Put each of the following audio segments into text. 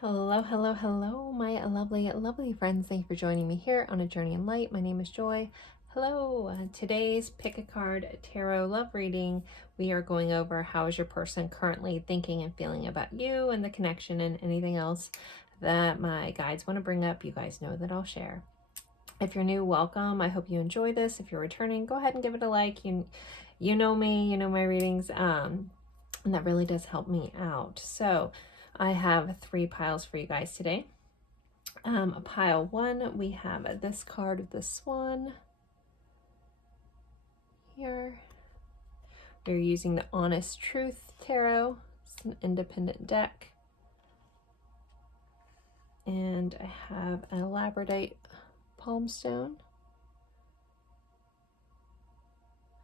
Hello, hello, hello, my lovely, lovely friends. Thank you for joining me here on A Journey in Light. My name is Joy. Hello. Today's Pick a Card Tarot Love Reading. We are going over how is your person currently thinking and feeling about you and the connection and anything else that my guides want to bring up. You guys know that I'll share. If you're new, welcome. I hope you enjoy this. If you're returning, go ahead and give it a like. You know me, you know my readings, and that really does help me out. So I have 3 piles for you guys today. Pile 1, we have this card of the Swan here. We're using the Honest Truth Tarot. It's an independent deck. And I have an Labradorite Palm Stone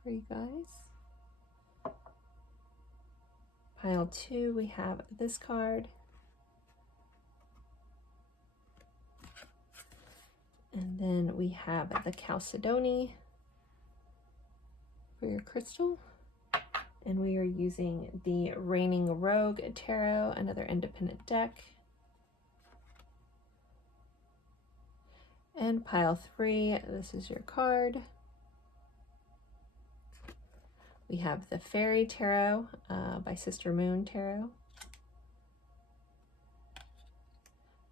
for you guys. Pile 2, we have this card. And then we have the Chalcedony for your crystal. And we are using the Reigning Rogue Tarot, another independent deck. And pile 3, this is your card. We have the Fairy Tarot by Sister Moon Tarot,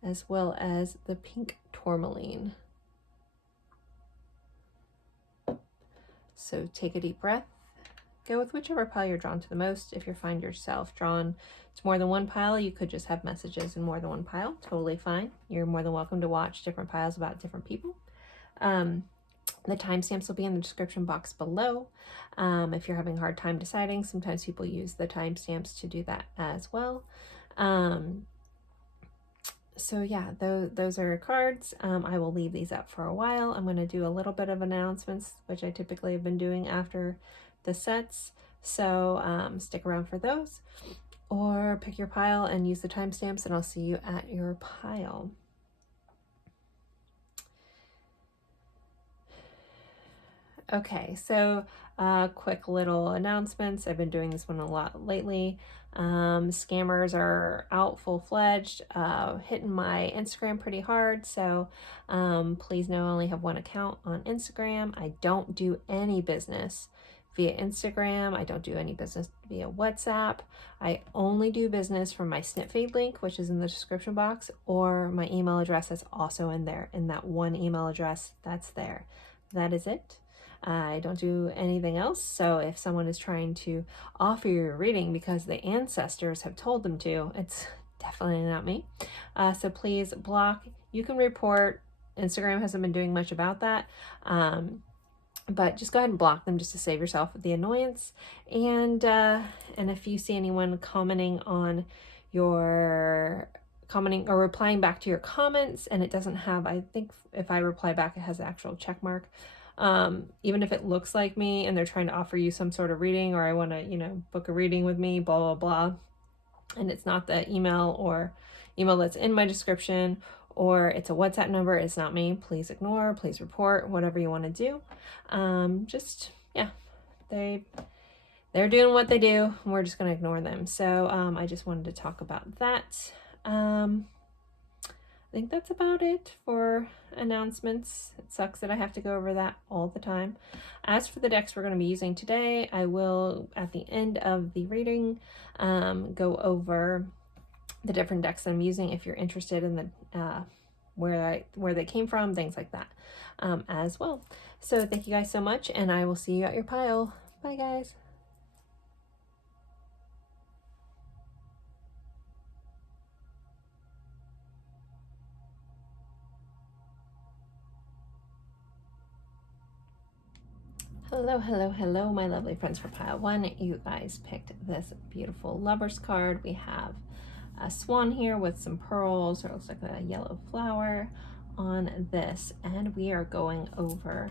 as well as the Pink Tourmaline. So take a deep breath. Go with whichever pile you're drawn to the most. If you find yourself drawn to more than one pile, you could just have messages in more than one pile. Totally fine. You're more than welcome to watch different piles about different people. The timestamps will be in the description box below. If you're having a hard time deciding, sometimes people use the timestamps to do that as well. So yeah, those are cards. I will leave these up for a while. I'm going to do a little bit of announcements, which I typically have been doing after the sets. So stick around for those, or pick your pile and use the timestamps, and I'll see you at your pile. Okay, so quick little announcements. I've been doing this one a lot lately. Scammers are out full-fledged, hitting my Instagram pretty hard. So please know I only have one account on Instagram. I don't do any business via Instagram. I don't do any business via WhatsApp. I only do business from my Snipfeed link, which is in the description box, or my email address is also in there, in that one email address that's there. That is it. I don't do anything else. So if someone is trying to offer you a reading because the ancestors have told them to, it's definitely not me. So please block. You can report. Instagram hasn't been doing much about that. But just go ahead and block them just to save yourself the annoyance. And if you see anyone commenting or replying back to your comments and it doesn't have, I think if I reply back, it has an actual check mark. Even if it looks like me and they're trying to offer you some sort of reading, or I want to, book a reading with me, blah, blah, blah, and it's not the email that's in my description, or it's a WhatsApp number, it's not me, please ignore, please report, whatever you want to do. They're doing what they do. We're just going to ignore them. So, I just wanted to talk about that. I think that's about it for announcements. It sucks that I have to go over that all the time. As for the decks we're going to be using today, I will, at the end of the reading, go over the different decks I'm using if you're interested in the where they came from, things like that, as well. So thank you guys so much, and I will see you at your pile. Bye, guys. Hello, hello, hello, my lovely friends for pile 1. You guys picked this beautiful Lovers card. We have a swan here with some pearls, or it looks like a yellow flower on this, and we are going over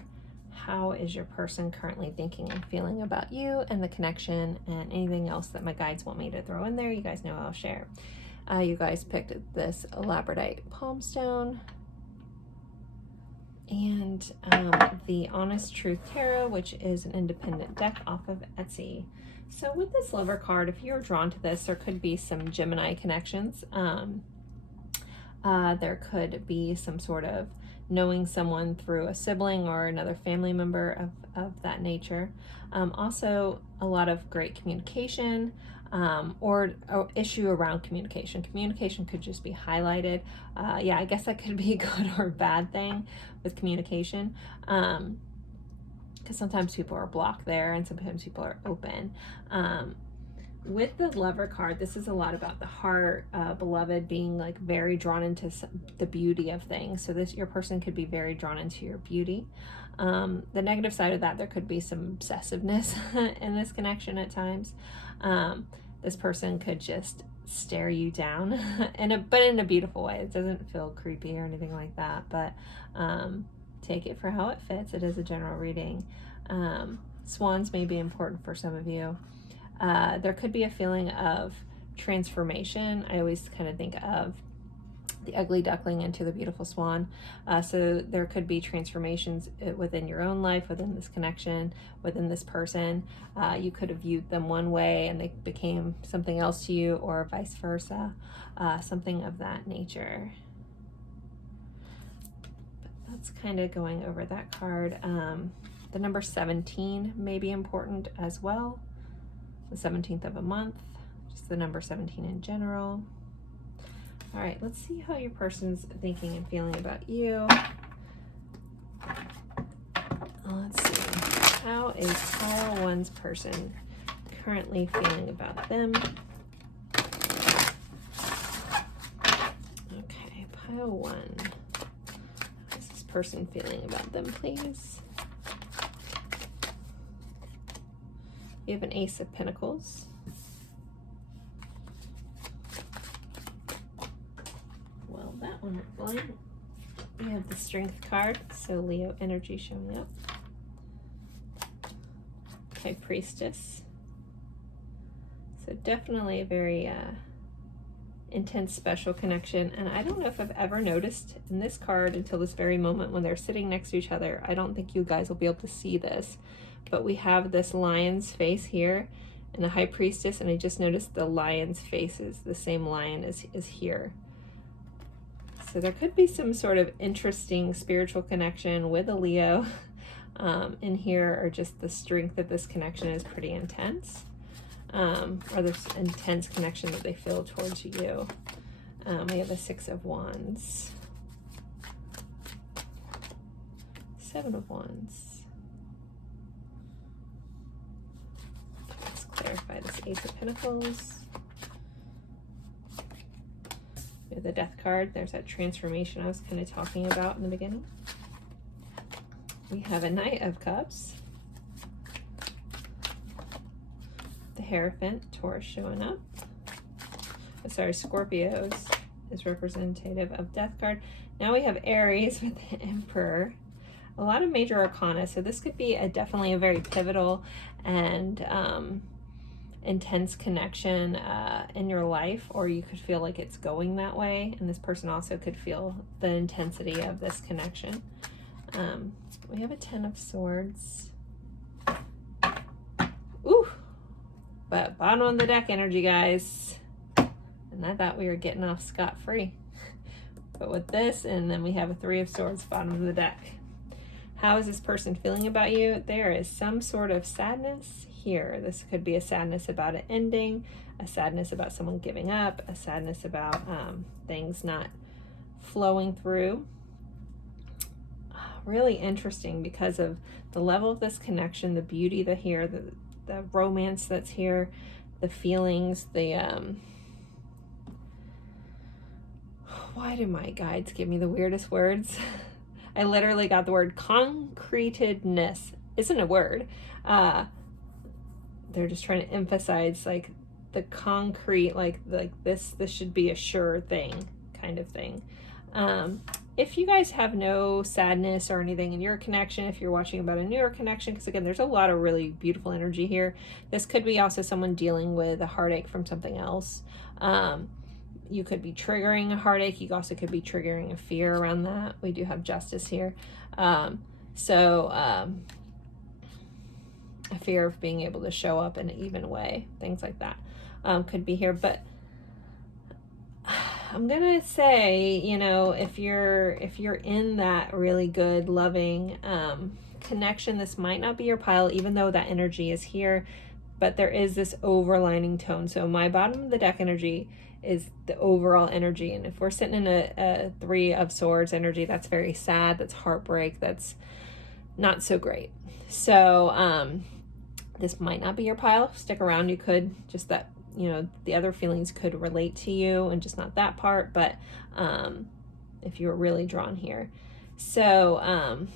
how is your person currently thinking and feeling about you and the connection, and anything else that my guides want me to throw in there. You guys know I'll share. You guys picked this Labradorite Palm Stone and the Honest Truth Tarot, which is an independent deck off of Etsy. So with this lover card, if you're drawn to this, there could be some Gemini connections. There could be some sort of knowing someone through a sibling or another family member of that nature. Also, a lot of great communication, or issue around communication. Communication could just be highlighted. Yeah, I guess that could be a good or bad thing with communication. Because sometimes people are blocked there and sometimes people are open. With the Lover card, this is a lot about the heart, beloved, being like very drawn into the beauty of things. So your person could be very drawn into your beauty. The negative side of that, there could be some obsessiveness in this connection at times. This person could just stare you down, but in a beautiful way. It doesn't feel creepy or anything like that, but take it for how it fits. It is a general reading. Swans may be important for some of you. There could be a feeling of transformation. I always kind of think of the ugly duckling into the beautiful swan. So there could be transformations within your own life, within this connection, within this person. You could have viewed them one way and they became something else to you, or vice versa, something of that nature. But that's kind of going over that card. The number 17 may be important as well. The 17th of a month, just the number 17 in general. All right, let's see how your person's thinking and feeling about you. Let's see. How is pile one's person currently feeling about them? Okay, pile one. How is this person feeling about them, please? You have an Ace of Pentacles. Well, that one went blind. You have the Strength card, so Leo energy showing up. Okay, Priestess. So definitely a very intense, special connection. And I don't know if I've ever noticed in this card until this very moment when they're sitting next to each other. I don't think you guys will be able to see this, but we have this lion's face here and the High Priestess, and I just noticed the lion's face is the same lion as here. So there could be some sort of interesting spiritual connection with a Leo in here, or just the strength of this connection is pretty intense, or this intense connection that they feel towards you. We have the Six of Wands, Seven of Wands. Let's clarify this Ace of Pentacles. We have the Death card. There's that transformation I was kind of talking about in the beginning. We have a Knight of Cups. The Hierophant, Taurus showing up. Sorry, Scorpios is representative of Death card. Now we have Aries with the Emperor. A lot of major arcana, so this could be definitely a very pivotal and intense connection in your life, or you could feel like it's going that way, and this person also could feel the intensity of this connection. We have a Ten of Swords. Ooh, but bottom of the deck energy, guys, and I thought we were getting off scot-free, but with this, and then we have a Three of Swords bottom of the deck. How is this person feeling about you? There is some sort of sadness here. This could be a sadness about an ending, a sadness about someone giving up, a sadness about things not flowing through. Really interesting because of the level of this connection, the beauty that's here, the romance that's here, the feelings, why do my guides give me the weirdest words? I literally got the word concretedness. Isn't a word. They're just trying to emphasize like the concrete, like this should be a sure thing kind of thing. If you guys have no sadness or anything in your connection, if you're watching about a newer connection, because again, there's a lot of really beautiful energy here. This could be also someone dealing with a heartache from something else. You could be triggering a heartache. You also could be triggering a fear around that. We do have Justice here. A fear of being able to show up in an even way, things like that could be here. But I'm gonna say, you know, if you're in that really good, loving connection, this might not be your pile, even though that energy is here, but there is this overlining tone. So my bottom of the deck energy is the overall energy, and if we're sitting in a Three of Swords energy, that's very sad, that's heartbreak, that's not so great. So this might not be your pile. Stick around, you could, just that, you know, the other feelings could relate to you and just not that part, but if you're really drawn here. So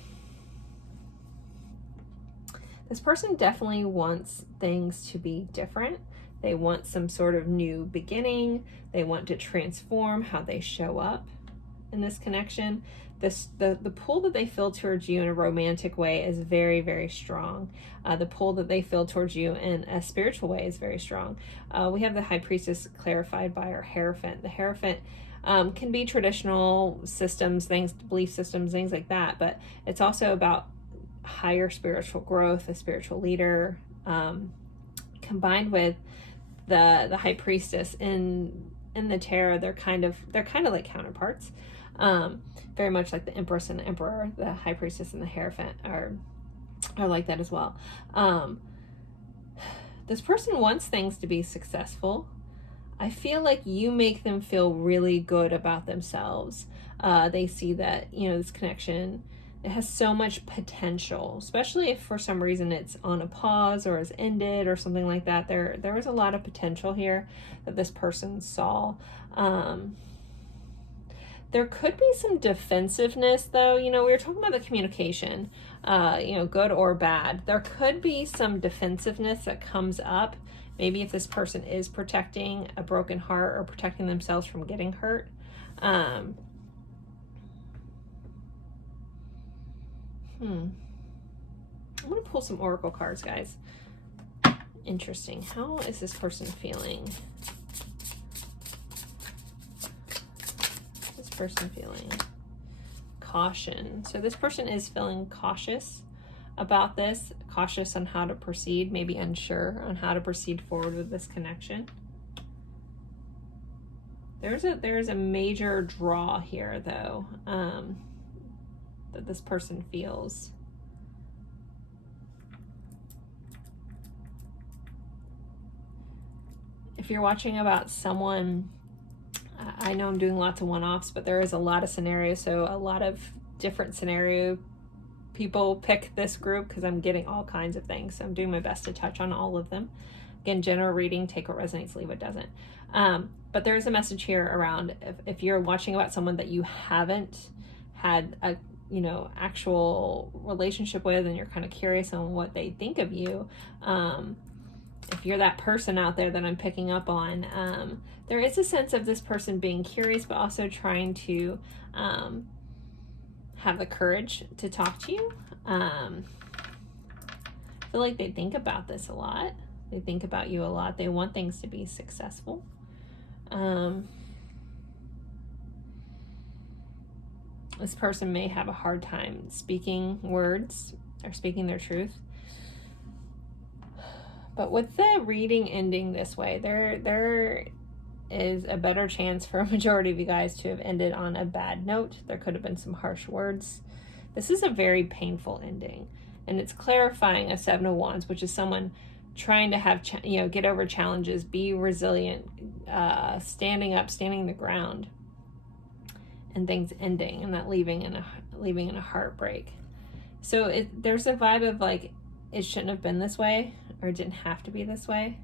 this person definitely wants things to be different. They want some sort of new beginning. They want to transform how they show up in this connection. The pull that they feel towards you in a romantic way is very, very strong. The pull that they feel towards you in a spiritual way is very strong. We have the High Priestess clarified by our Hierophant. The Hierophant can be traditional systems, things, belief systems, things like that, but it's also about higher spiritual growth, a spiritual leader, combined with the High Priestess in the tarot. They're kind of like counterparts. Very much like the Empress and the Emperor, the High Priestess and the Hierophant are like that as well. This person wants things to be successful. I feel like you make them feel really good about themselves. They see that, you know, this connection, it has so much potential, especially if for some reason it's on a pause or has ended or something like that. There was a lot of potential here that this person saw. There could be some defensiveness, though. You know, we were talking about the communication, you know, good or bad. There could be some defensiveness that comes up. Maybe if this person is protecting a broken heart or protecting themselves from getting hurt. I'm going to pull some oracle cards, guys. Interesting. How is this person feeling? Person feeling caution. So this person is feeling cautious about this, cautious on how to proceed, maybe unsure on how to proceed forward with this connection. There's a major draw here, though, that this person feels. If you're watching about someone, I know I'm doing lots of one-offs, but there is a lot of scenarios, so a lot of different scenario people pick this group because I'm getting all kinds of things. So I'm doing my best to touch on all of them. Again, general reading, take what resonates, leave what doesn't. But there is a message here around if you're watching about someone that you haven't had a, you know, actual relationship with, and you're kind of curious on what they think of you. If you're that person out there that I'm picking up on, there is a sense of this person being curious, but also trying to have the courage to talk to you. I feel like they think about this a lot. They think about you a lot. They want things to be successful. This person may have a hard time speaking words or speaking their truth. But with the reading ending this way, there is a better chance for a majority of you guys to have ended on a bad note. There could have been some harsh words. This is a very painful ending, and it's clarifying a Seven of Wands, which is someone trying to have, get over challenges, be resilient, standing up, standing the ground, and things ending and not leaving in a heartbreak. So there's a vibe of like, it shouldn't have been this way, or it didn't have to be this way.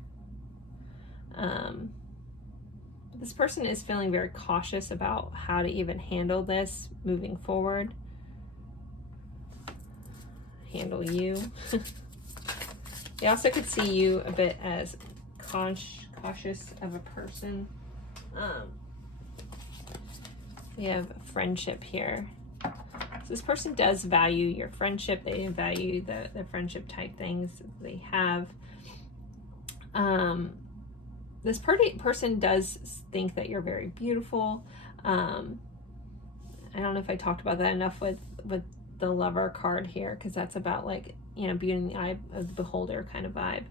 This person is feeling very cautious about how to even handle this moving forward. Handle you. They also could see you a bit as cautious of a person. We have friendship here. So this person does value your friendship. They value the friendship type things that they have. This person does think that you're very beautiful. I don't know if I talked about that enough with the Lover card here, because that's about like, beauty in the eye of the beholder kind of vibe.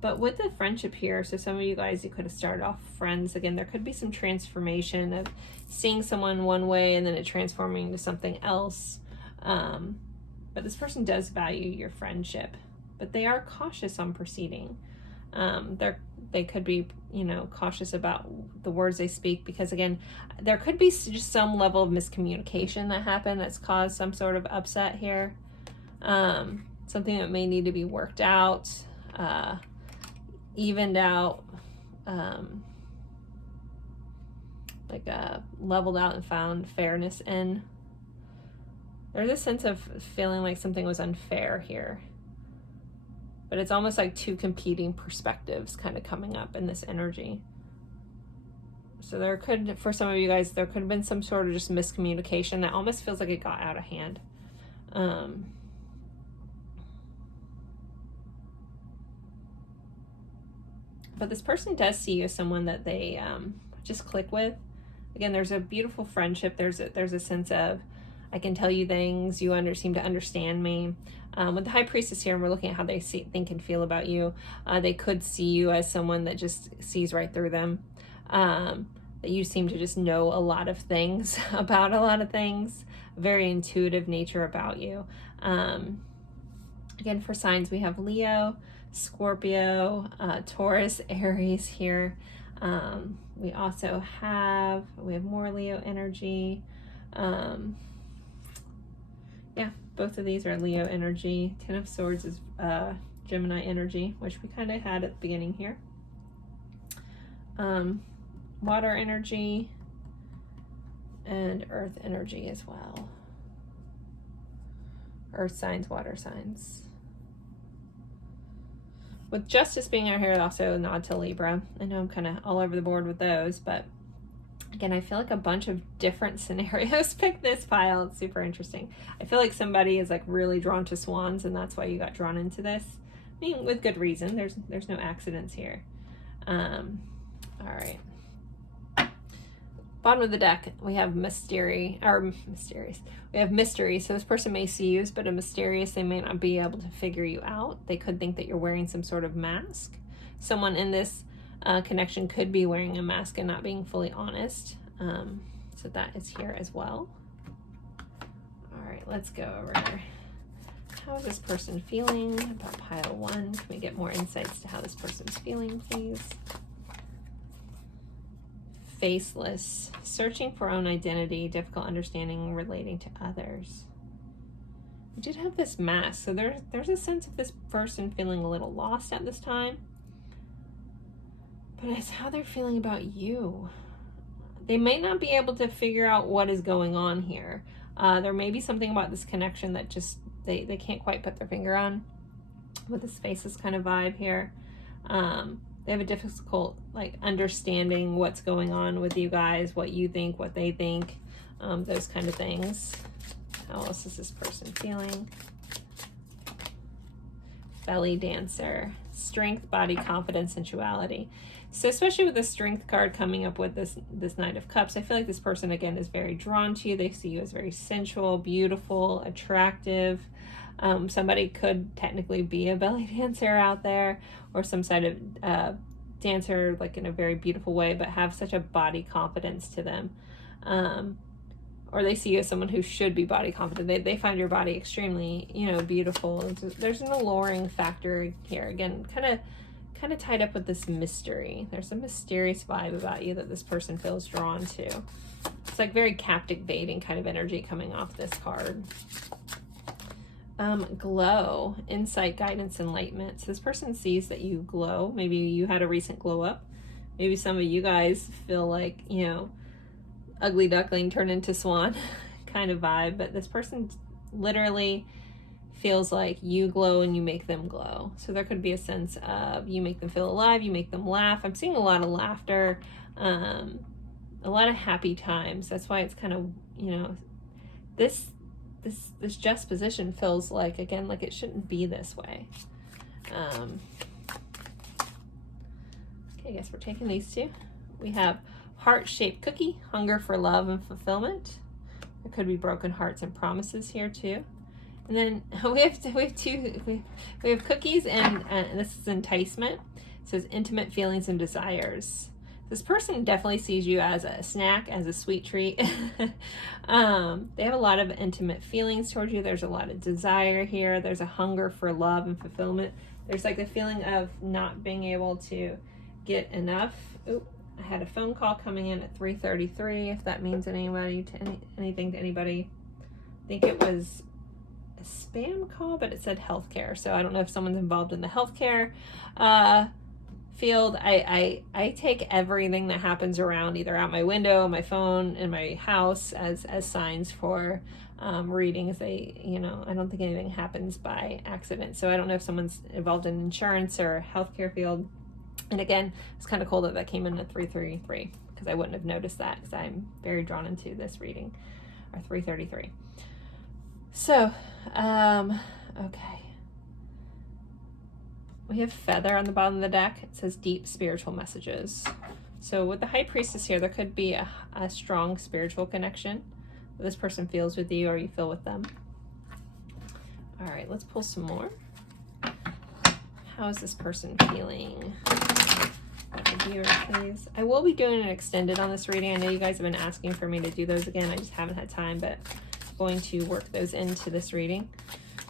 But with the friendship here, so some of you guys, you could have started off friends. Again, there could be some transformation of seeing someone one way and then it transforming to something else. But this person does value your friendship, but they are cautious on proceeding. They could be, you know, cautious about the words they speak, because again, there could be just some level of miscommunication that happened that's caused some sort of upset here. Something that may need to be worked out, evened out, leveled out and found fairness in. There's a sense of feeling like something was unfair here. But it's almost like two competing perspectives kind of coming up in this energy. So there could, for some of you guys, there could have been some sort of just miscommunication that almost feels like it got out of hand. But this person does see you as someone that they just click with. Again, there's a beautiful friendship. There's a sense of, I can tell you things, you seem to understand me. With the High Priestess here, and we're looking at how they think and feel about you, they could see you as someone that just sees right through them. That you seem to just know a lot of things about a lot of things. Very intuitive nature about you. Again, for signs, we have Leo, Scorpio, Taurus, Aries here. We also have more Leo energy. Yeah, both of these are Leo energy. Ten of Swords is Gemini energy, which we kind of had at the beginning here. Water energy and earth energy as well. Earth signs, water signs. With Justice being out here, also a nod to Libra. I know I'm kind of all over the board with those, but again, I feel like a bunch of different scenarios picked this pile. It's super interesting. I feel like somebody is like really drawn to swans, and that's why you got drawn into this. I mean, with good reason. There's no accidents here. All right. Bottom of the deck, we have mysterious. We have mystery. So this person may see you, but a mysterious, they may not be able to figure you out. They could think that you're wearing some sort of mask. Someone in this connection could be wearing a mask and not being fully honest. So that is here as well. All right, let's go over here. How is this person feeling about pile one? Can we get more insights to how this person's feeling, please? Faceless, searching for own identity, difficult understanding, relating to others. We did have this mask, so there's a sense of this person feeling a little lost at this time. But it's how they're feeling about you. They may not be able to figure out what is going on here. There may be something about this connection that just they can't quite put their finger on with this faceless kind of vibe here. They have a difficult understanding what's going on with you guys, what you think, what they think, those kind of things. How else is this person feeling? Belly dancer, strength, body, confidence, sensuality. So especially with the strength card coming up with this Knight of Cups, I feel like this person, again, is very drawn to you. They see you as very sensual, beautiful, attractive. Somebody could technically be a belly dancer out there, or some side of dancer, like in a very beautiful way, but have such a body confidence to them. Or they see you as someone who should be body confident. They find your body extremely, beautiful. There's an alluring factor here. Again, kind of tied up with this mystery. There's a mysterious vibe about you that this person feels drawn to. It's like very captivating kind of energy coming off this card. Glow, insight, guidance, enlightenment. So this person sees that you glow. Maybe you had a recent glow up. Maybe some of you guys feel like, ugly duckling turned into swan kind of vibe. But this person literally feels like you glow and you make them glow. So there could be a sense of you make them feel alive, you make them laugh. I'm seeing a lot of laughter, a lot of happy times. That's why it's kind of, this juxtaposition feels like, again, like it shouldn't be this way. Okay, I guess we're taking these two. We have heart-shaped cookie, hunger for love and fulfillment. There could be broken hearts and promises here too. And then we have cookies, and this is enticement. It says intimate feelings and desires. This person definitely sees you as a snack, as a sweet treat. They have a lot of intimate feelings towards you. There's a lot of desire here. There's a hunger for love and fulfillment. There's like the feeling of not being able to get enough. Oop, I had a phone call coming in at 3:33. If that means anything to anybody, I think it was a spam call, but it said healthcare. So I don't know if someone's involved in the healthcare field. I take everything that happens around, either out my window, my phone, in my house, as signs for readings. I don't think anything happens by accident. So I don't know if someone's involved in insurance or healthcare field. And again, it's kind of cool that came in at 3:33, because I wouldn't have noticed that, because I'm very drawn into this reading, or 3:33. So, okay. We have feather on the bottom of the deck. It says deep spiritual messages. So with the High Priestess here, there could be a strong spiritual connection that this person feels with you, or you feel with them. All right, let's pull some more. How is this person feeling? Viewer, please. I will be doing an extended on this reading. I know you guys have been asking for me to do those again. I just haven't had time, but I'm going to work those into this reading.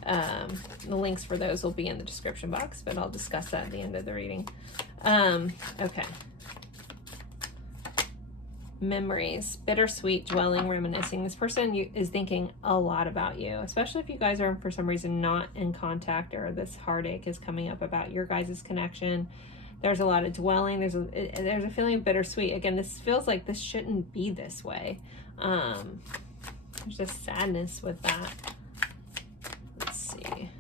The links for those will be in the description box, but I'll discuss that at the end of the reading. Okay. Memories, bittersweet, dwelling, reminiscing. This person is thinking a lot about you, especially if you guys are for some reason not in contact, or this heartache is coming up about your guys' connection. There's a lot of dwelling. There's a feeling of bittersweet. Again, this feels like this shouldn't be this way. There's just sadness with that. Let's see.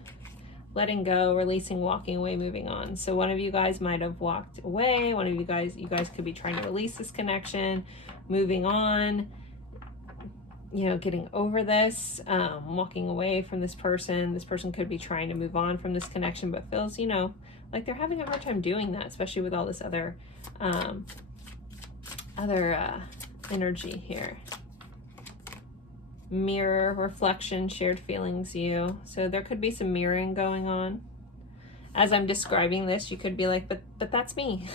Letting go, releasing, walking away, moving on. So one of you guys might have walked away. One of you guys could be trying to release this connection, moving on, getting over this, walking away from this person. This person could be trying to move on from this connection, but feels, like they're having a hard time doing that, especially with all this other energy here. Mirror, reflection, shared feelings, you. So there could be some mirroring going on. As I'm describing this, you could be like, but that's me.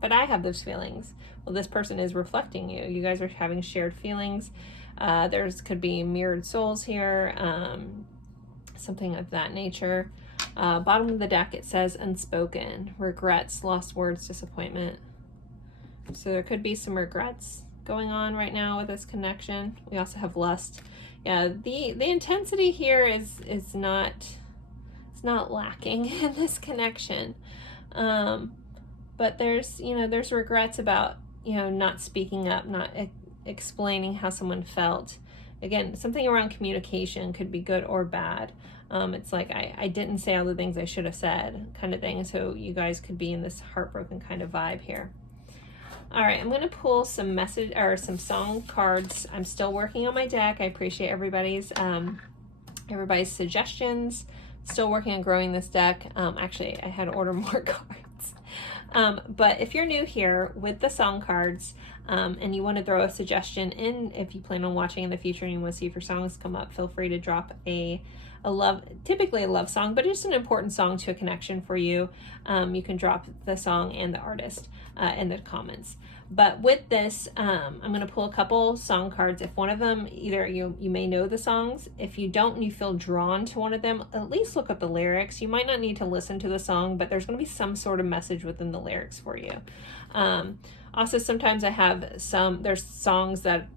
But I have those feelings. Well, this person is reflecting you. You guys are having shared feelings. Could be mirrored souls here, something of that nature. Bottom of the deck, it says unspoken, regrets, lost words, disappointment. So there could be some regrets going on right now with this connection. We also have lust. Yeah, the intensity here is not lacking in this connection. But there's regrets about, not speaking up, not explaining how someone felt. Again, something around communication could be good or bad. It's like, I didn't say all the things I should have said, kind of thing. So you guys could be in this heartbroken kind of vibe here. All right, I'm going to pull some some song cards. I'm still working on my deck. I appreciate everybody's suggestions. Still working on growing this deck. Actually, I had to order more cards. But if you're new here with the song cards, and you want to throw a suggestion in, if you plan on watching in the future and you want to see if your songs come up, feel free to drop typically a love song, but just an important song to a connection for you. You can drop the song and the artist in the comments. But with this, I'm going to pull a couple song cards. If one of them, either you may know the songs. If you don't and you feel drawn to one of them, at least look up the lyrics. You might not need to listen to the song, but there's going to be some sort of message within the lyrics for you. Also, sometimes there's songs that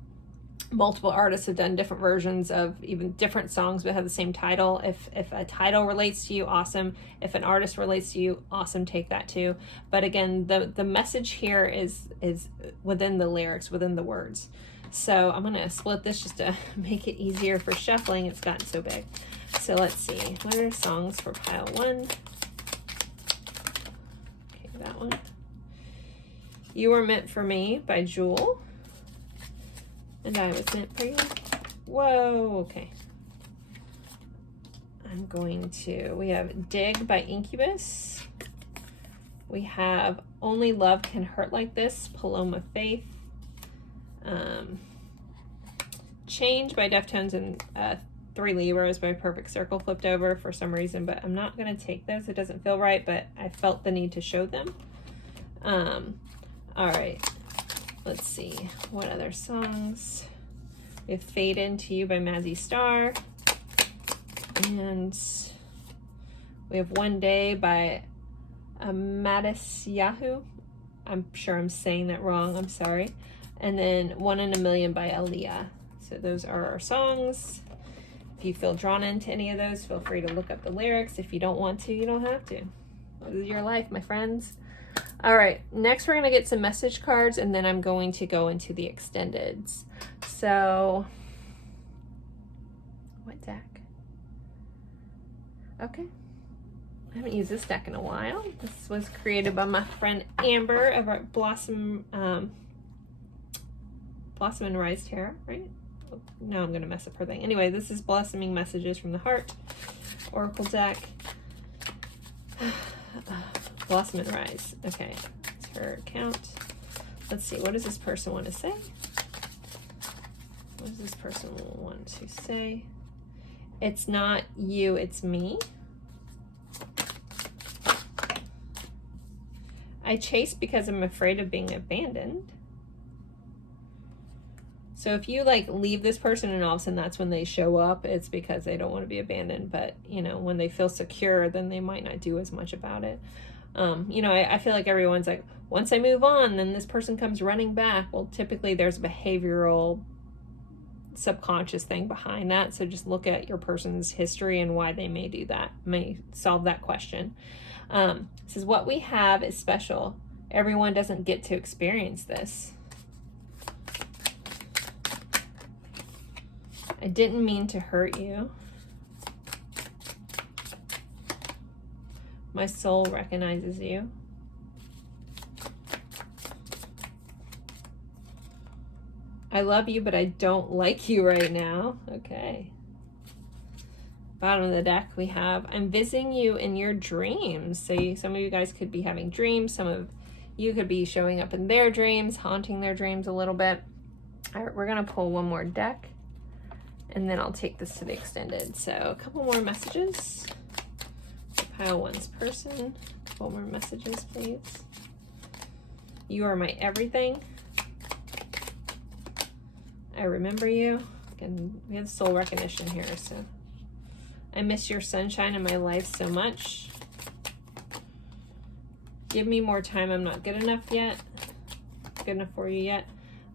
multiple artists have done different versions of, even different songs but have the same title. If a title relates to you, awesome. If an artist relates to you, awesome, take that too. But again, the message here is within the lyrics, within the words. So I'm gonna split this just to make it easier for shuffling. It's gotten so big. So let's see, what are songs for pile one? Okay, that one. You Were Meant for Me by Jewel. And I Was Meant for You. Whoa, okay. We have Dig by Incubus. We have Only Love Can Hurt Like This, Paloma Faith. Change by Deftones and 3 Libras by perfect circle flipped over for some reason, but I'm not going to take those. It doesn't feel right, but I felt the need to show them. All right, let's see. What other songs? We have Fade Into You by Mazzy Star. And we have One Day by Mattis Yahoo. I'm sure I'm saying that wrong. I'm sorry. And then One in a Million by Aaliyah. So those are our songs. If you feel drawn into any of those, feel free to look up the lyrics. If you don't want to, you don't have to. This is your life, my friends. All right, next we're going to get some message cards, and then I'm going to go into the extendeds. So, what deck? Okay. I haven't used this deck in a while. This was created by my friend Amber of our Blossom and Rise Tarot, right? No, I'm going to mess up her thing. Anyway, this is Blossoming Messages from the Heart Oracle deck. Blossom and Rise. Okay, that's her account. Let's see, what does this person want to say? What does this person want to say? It's not you, it's me. I chase because I'm afraid of being abandoned. So if you like leave this person and all of a sudden that's when they show up, it's because they don't want to be abandoned. But, you know, when they feel secure, then they might not do as much about it. You know, I feel like everyone's like, once I move on, then this person comes running back. Well, typically there's a behavioral subconscious thing behind that. So just look at your person's history and why they may do that, may solve that question. This is what we have is special. Everyone doesn't get to experience this. I didn't mean to hurt you. My soul recognizes you. I love you, but I don't like you right now. Okay. Bottom of the deck, we have, I'm visiting you in your dreams. So some of you guys could be having dreams. Some of you could be showing up in their dreams, haunting their dreams a little bit. All right, we're going to pull one more deck, and then I'll take this to the extended. So a couple more messages. Pile one's person. A couple more messages, please. You are my everything. I remember you. And we have soul recognition here, so. I miss your sunshine in my life so much. Give me more time. I'm not good enough yet. Good enough for you yet.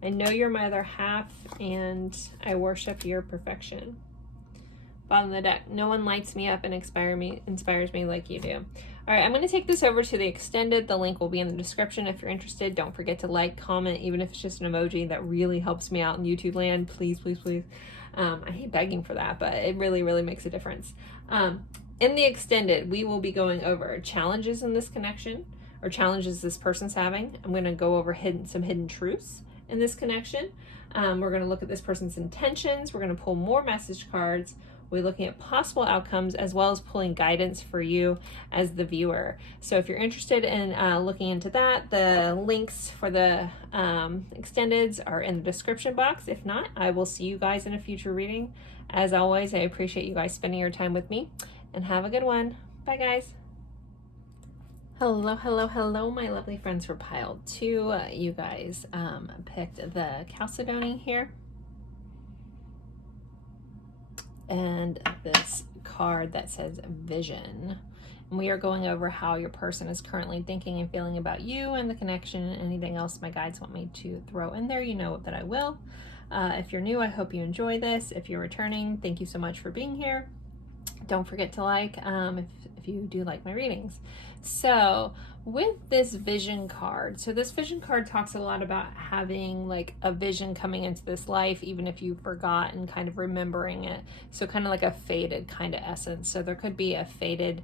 I know you're my other half, and I worship your perfection. Bottom of the deck. No one lights me up and inspires me like you do. All right, I'm going to take this over to the extended. The link will be in the description. If you're interested, don't forget to like, comment, even if it's just an emoji. That really helps me out in YouTube land. Please, please, please. I hate begging for that, but it really, really makes a difference. In the extended, we will be going over challenges in this connection, or challenges this person's having. I'm going to go over some hidden truths in this connection. We're going to look at this person's intentions. We're going to pull more message cards. We're looking at possible outcomes, as well as pulling guidance for you as the viewer. So if you're interested in looking into that, the links for the extendeds are in the description box. If not, I will see you guys in a future reading. As always, I appreciate you guys spending your time with me, and have a good one. Bye, guys. Hello, hello, hello, my lovely friends for pile 2. You guys picked the Chalcedony here. And this card that says Vision. And we are going over how your person is currently thinking and feeling about you and the connection, and anything else my guides want me to throw in there, you know that I will. If you're new, I hope you enjoy this. If you're returning, thank you so much for being here. Don't forget to like if you do like my readings. So with this vision card, so this vision card talks a lot about having like a vision coming into this life, even if you forgot, and kind of remembering it. So kind of like a faded kind of essence. So there could be a faded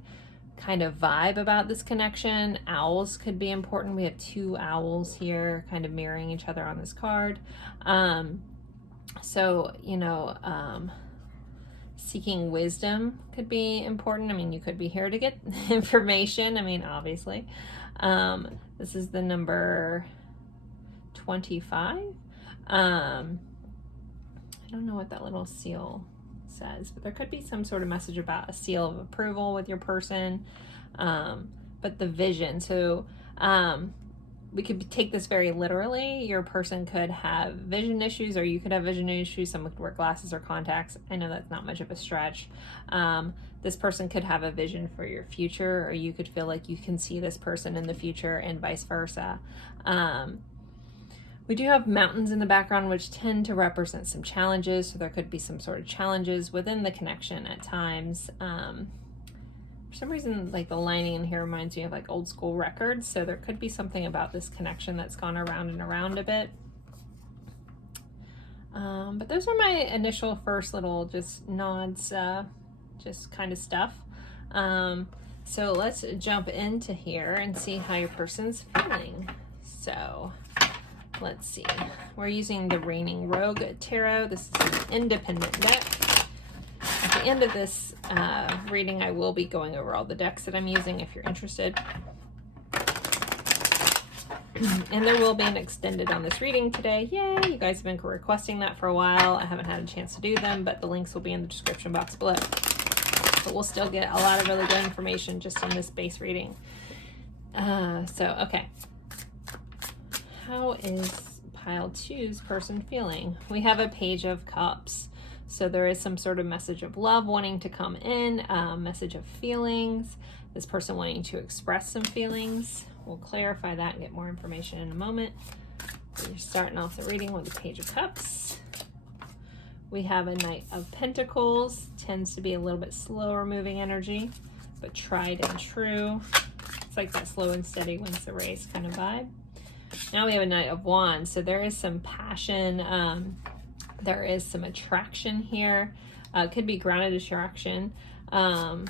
kind of vibe about this connection. Owls could be important. We have 2 owls here kind of mirroring each other on this card. So, you know, seeking wisdom could be important. I mean, you could be here to get information. I mean, obviously. This is the number 25. I don't know what that little seal says, but there could be some sort of message about a seal of approval with your person. But the vision, so we could take this very literally. Your person could have vision issues, or you could have vision issues. Someone could wear glasses or contacts. I know that's not much of a stretch. This person could have a vision for your future, or you could feel like you can see this person in the future, and vice versa. We do have mountains in the background, which tend to represent some challenges. So there could be some sort of challenges within the connection at times. For some reason, like the lining in here reminds me of like old school records. So there could be something about this connection that's gone around and around a bit. But those are my initial first little just nods, just kind of stuff. So let's jump into here and see how your person's feeling. So let's see. We're using the Reigning Rogue Tarot. This is an independent deck. At the end of this reading, I will be going over all the decks that I'm using if you're interested. And there will be an extended on this reading today. Yay! You guys have been requesting that for a while. I haven't had a chance to do them, but the links will be in the description box below. But we'll still get a lot of really good information just in this base reading. Okay. How is pile 2's person feeling? We have a Page of Cups. So there is some sort of message of love wanting to come in, message of feelings, this person wanting to express some feelings. We'll clarify that and get more information in a moment. We're starting off the reading with the Page of Cups. We have a Knight of Pentacles. Tends to be a little bit slower moving energy, but tried and true. It's like that slow and steady wins the race kind of vibe. Now we have a Knight of Wands. So there is some passion. There is some attraction here. Could be grounded attraction. There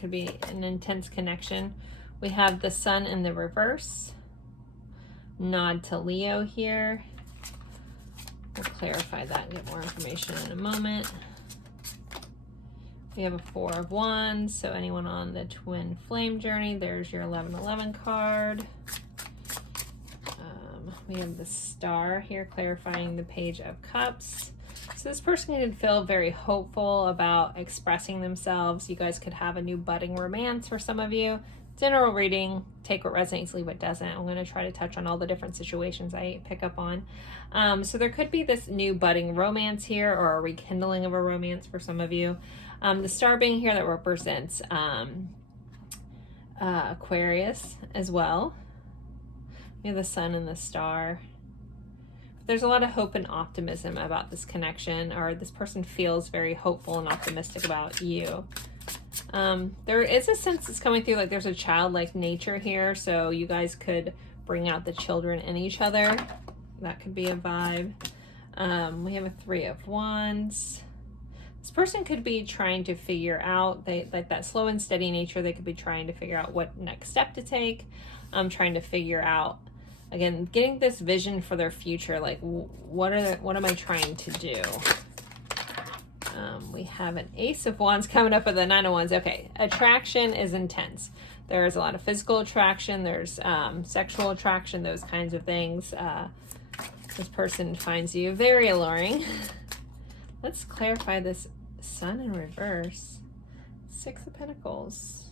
could be an intense connection. We have the Sun in the reverse. Nod to Leo here. We'll clarify that and get more information in a moment. We have a Four of Wands. So anyone on the twin flame journey, there's your 1111 card. We have the Star here clarifying the Page of Cups. So this person could feel very hopeful about expressing themselves. You guys could have a new budding romance for some of you. General reading, take what resonates, leave what doesn't. I'm going to try to touch on all the different situations I pick up on. So there could be this new budding romance here, or a rekindling of a romance for some of you. The Star being here, that represents Aquarius as well. We have the Sun and the Star. There's a lot of hope and optimism about this connection, or this person feels very hopeful and optimistic about you. There is a sense that's coming through, like there's a childlike nature here, so you guys could bring out the children in each other. That could be a vibe. We have a Three of Wands. This person could be trying to figure out, like that slow and steady nature, they could be trying to figure out what next step to take. Trying to figure out, again, getting this vision for their future, like what am I trying to do? We have an Ace of Wands coming up with the Nine of Wands. Okay, attraction is intense. There's a lot of physical attraction. There's sexual attraction, those kinds of things. This person finds you very alluring. Let's clarify this Sun in reverse. Six of Pentacles.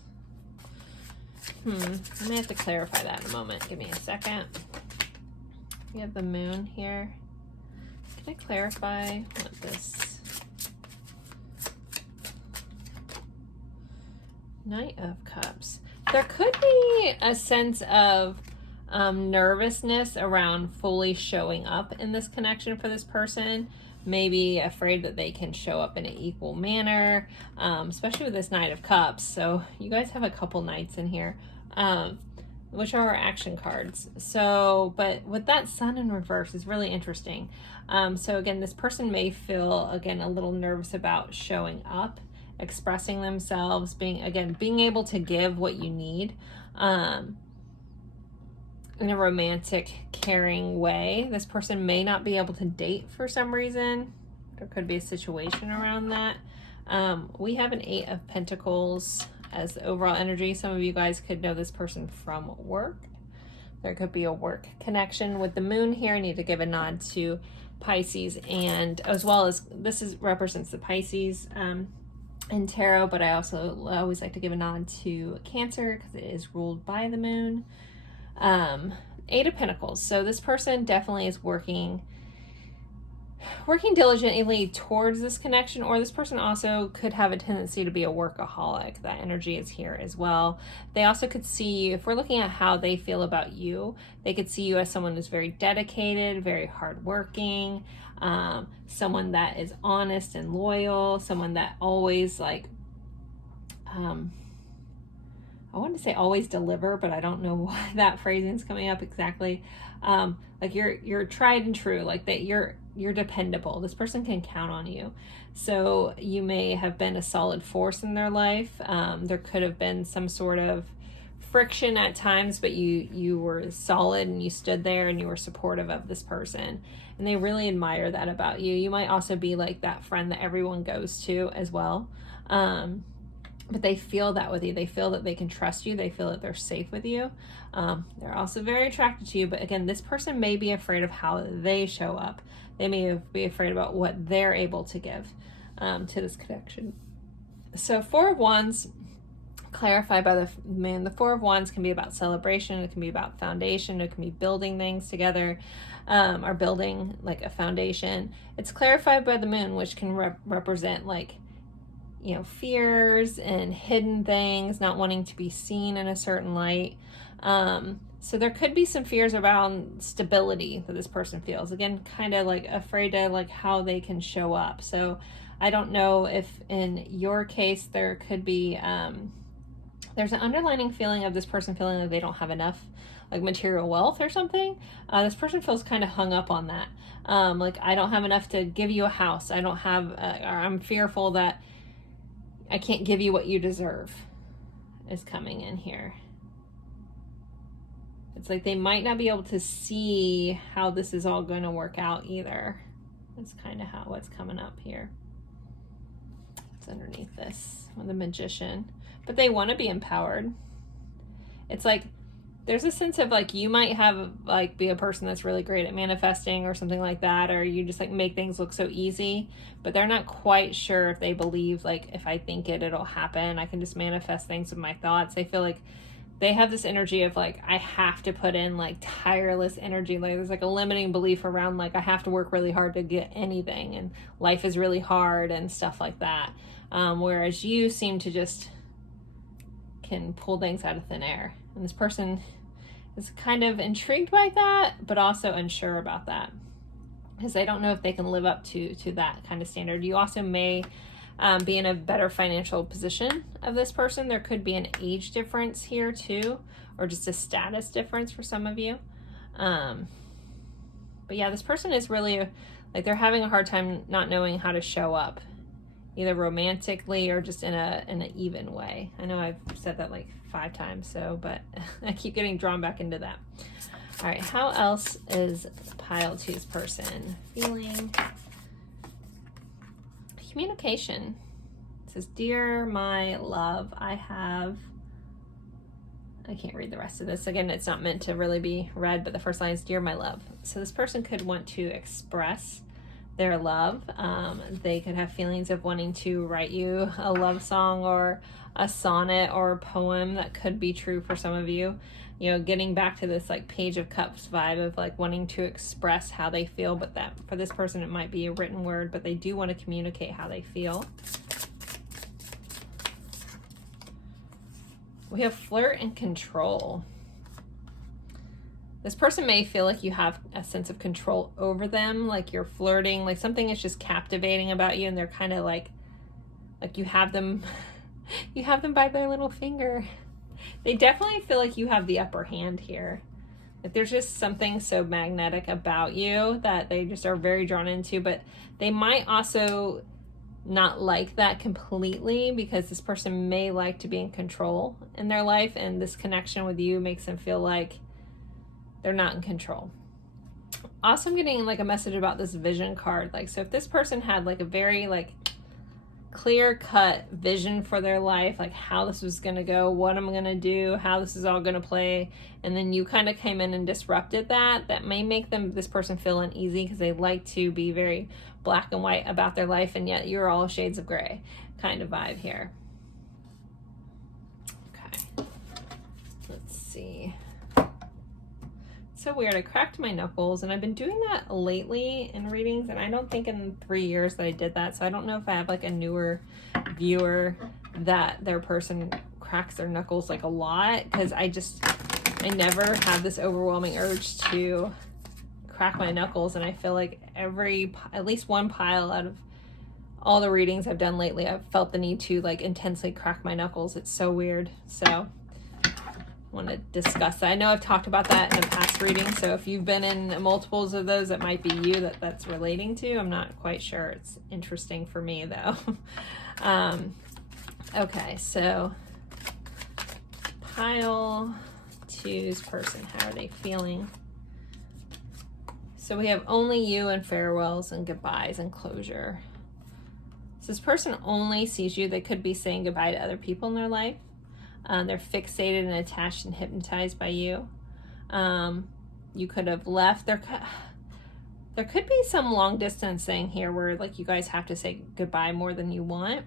I may have to clarify that in a moment. Give me a second. We have the Moon here. Can I clarify what this Knight of Cups? There could be a sense of nervousness around fully showing up in this connection for this person. Maybe afraid that they can show up in an equal manner, especially with this Knight of Cups. So you guys have a couple knights in here, which are our action cards. So, but with that Sun in reverse is really interesting. So again, this person may feel, again, a little nervous about showing up, expressing themselves, being able to give what you need in a romantic, caring way. This person may not be able to date for some reason. There could be a situation around that. We have an Eight of Pentacles as the overall energy. Some of you guys could know this person from work. There could be a work connection. With the Moon here, I need to give a nod to Pisces, and as well as this represents the Pisces in tarot, but I also always like to give a nod to Cancer because it is ruled by the moon. Eight of Pentacles. So this person definitely is working diligently towards this connection, or this person also could have a tendency to be a workaholic. That energy is here as well. They also could see you, if we're looking at how they feel about you, they could see you as someone who's very dedicated, very hardworking, someone that is honest and loyal, someone that always like, I want to say always deliver, but I don't know why that phrasing is coming up exactly. Like you're tried and true, like that you're dependable. This person can count on you. So you may have been a solid force in their life. There could have been some sort of friction at times, but you were solid and you stood there and you were supportive of this person. And they really admire that about you. You might also be like that friend that everyone goes to as well. But they feel that with you. They feel that they can trust you. They feel that they're safe with you. They're also very attracted to you. But again, this person may be afraid of how they show up. They may be afraid about what they're able to give to this connection. So Four of Wands, clarified by the moon. The Four of Wands can be about celebration. It can be about foundation. It can be building things together, or building like a foundation. It's clarified by the moon, which can represent like, you know, fears and hidden things, not wanting to be seen in a certain light. So there could be some fears around stability that this person feels. Again, kind of like afraid of like how they can show up. So I don't know if in your case there could be, there's an underlining feeling of this person feeling like they don't have enough like material wealth or something. This person feels kind of hung up on that. Like, I don't have enough to give you a house. I don't have, or I'm fearful that I can't give you what you deserve is coming in here. It's like they might not be able to see how this is all going to work out either. That's kind of how what's coming up here. It's underneath this with the Magician. But they want to be empowered. It's like there's a sense of like you might have like be a person that's really great at manifesting or something like that, or you just like make things look so easy, but they're not quite sure if they believe like if I think it'll happen. I can just manifest things with my thoughts. They feel like they have this energy of like I have to put in like tireless energy. Like there's like a limiting belief around like I have to work really hard to get anything, and life is really hard and stuff like that. Whereas you seem to just can pull things out of thin air. And this person is kind of intrigued by that, but also unsure about that because they don't know if they can live up to that kind of standard. You also may be in a better financial position of this person. There could be an age difference here too, or just a status difference for some of you. But yeah, this person is really like they're having a hard time not knowing how to show up, either romantically or just in an even way. I know I've said that like 5 times, so, but I keep getting drawn back into that. All right, how else is pile two's person feeling? Communication. It says, dear my love, I can't read the rest of this. Again, it's not meant to really be read, but the first line is, dear my love. So this person could want to express their love. They could have feelings of wanting to write you a love song or a sonnet or a poem. That could be true for some of you. You know, getting back to this like Page of Cups vibe of like wanting to express how they feel, but that for this person it might be a written word, but they do want to communicate how they feel. We have flirt and control. This person may feel like you have a sense of control over them, like you're flirting, like something is just captivating about you, and they're kind of like you have them you have them by their little finger. They definitely feel like you have the upper hand here. Like there's just something so magnetic about you that they just are very drawn into, but they might also not like that completely because this person may like to be in control in their life, and this connection with you makes them feel like they're not in control. Also, I'm getting like a message about this vision card. Like, so if this person had like a very like clear-cut vision for their life, like how this was going to go, what I'm going to do, how this is all going to play, and then you kind of came in and disrupted that. That may make this person feel uneasy because they like to be very black and white about their life, and yet you're all shades of gray kind of vibe here. Okay, let's see. So weird, I cracked my knuckles, and I've been doing that lately in readings, and I don't think in 3 years that I did that, so I don't know if I have like a newer viewer that their person cracks their knuckles like a lot, because I never have this overwhelming urge to crack my knuckles, and I feel like at least one pile out of all the readings I've done lately, I've felt the need to like intensely crack my knuckles. It's so weird. So want to discuss that. I know I've talked about that in a past reading, so if you've been in multiples of those, it might be you that's relating to. I'm not quite sure. It's interesting for me though. Okay, so pile 2's person, how are they feeling? So we have only you and farewells and goodbyes and closure. So this person only sees you. They could be saying goodbye to other people in their life. They're fixated and attached and hypnotized by you. You could have left. There could be some long distance thing here where like you guys have to say goodbye more than you want.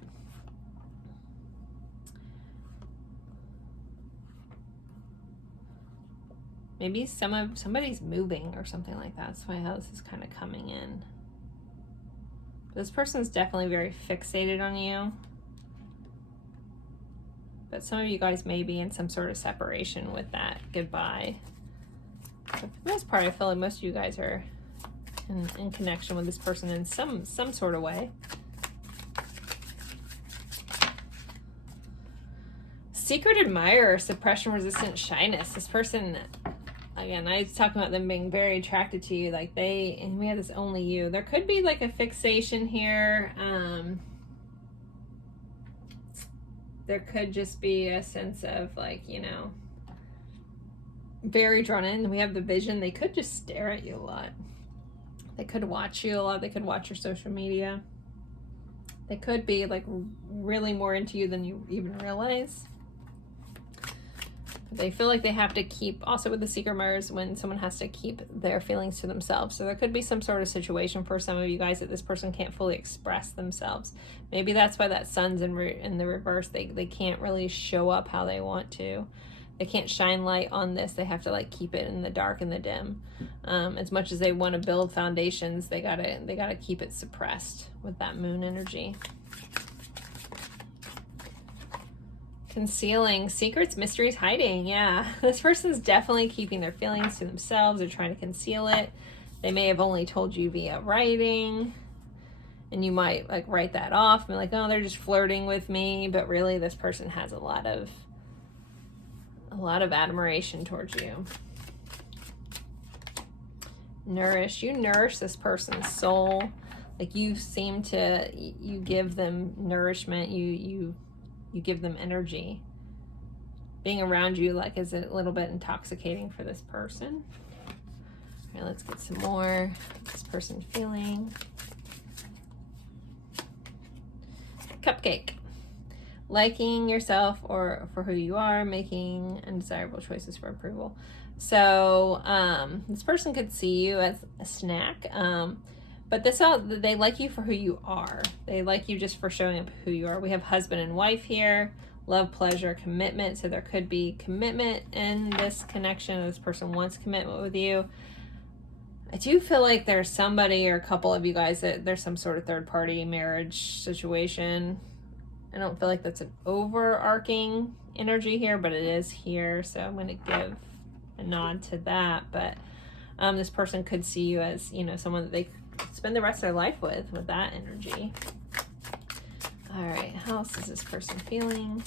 Maybe somebody's moving or something like that. That's why how this is kind of coming in. This person's definitely very fixated on you. But some of you guys may be in some sort of separation with that goodbye. But for the most part, I feel like most of you guys are in connection with this person in some sort of way. Secret admirer, suppression resistant shyness. This person, again, I was talking about them being very attracted to you. Like and we have this only you. There could be like a fixation here. There could just be a sense of like, you know, very drawn in. We have the vision. They could just stare at you a lot. They could watch you a lot. They could watch your social media. They could be like really more into you than you even realize. They feel like they have to keep, also with the secret admirers, when someone has to keep their feelings to themselves. So there could be some sort of situation for some of you guys that this person can't fully express themselves. Maybe that's why that sun's in the reverse. They can't really show up how they want to. They can't shine light on this. They have to like keep it in the dark and the dim. As much as they want to build foundations, they gotta keep it suppressed with that moon energy. Concealing secrets, mysteries, hiding. Yeah, this person's definitely keeping their feelings to themselves. They're trying to conceal it. They may have only told you via writing, and you might like write that off and be like, oh, they're just flirting with me. But really, this person has a lot of admiration towards you. Nourish. You nourish this person's soul. Like you give them nourishment. You give them energy. Being around you like is a little bit intoxicating for this person. All right, let's get some more. This person feeling. Cupcake. Liking yourself or for who you are, making undesirable choices for approval. So this person could see you as a snack. But they like you for who you are. They like you just for showing up who you are. We have husband and wife here, love, pleasure, commitment. So there could be commitment in this connection. This person wants commitment with you. I do feel like there's somebody or a couple of you guys that there's some sort of third party marriage situation. I don't feel like that's an overarching energy here, but it is here. So I'm going to give a nod to that. But this person could see you as, you know, someone that they spend the rest of their life with that energy. All right, how else is this person feeling?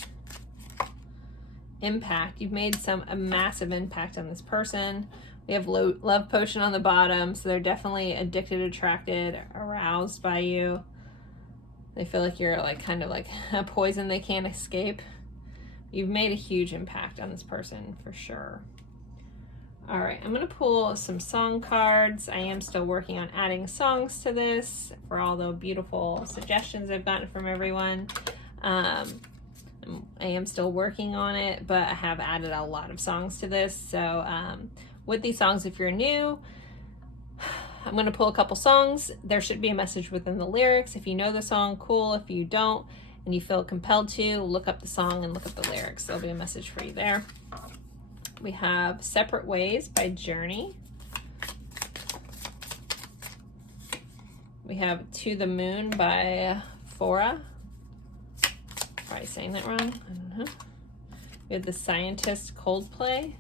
Impact. You've made a massive impact on this person. We have love potion on the bottom, so they're definitely addicted, attracted, aroused by you. They feel like you're like kind of like a poison they can't escape. You've made a huge impact on this person for sure. All right, I'm gonna pull some song cards. I am still working on adding songs to this for all the beautiful suggestions I've gotten from everyone. I am still working on it, but I have added a lot of songs to this. So with these songs, if you're new, I'm going to pull a couple songs. There should be a message within the lyrics. If you know the song, cool. If you don't and you feel compelled to, look up the song and look up the lyrics. There'll be a message for you there. We have Separate Ways by Journey. We have To the Moon by Fora. Probably saying that wrong. I don't know. We have The Scientist, Coldplay.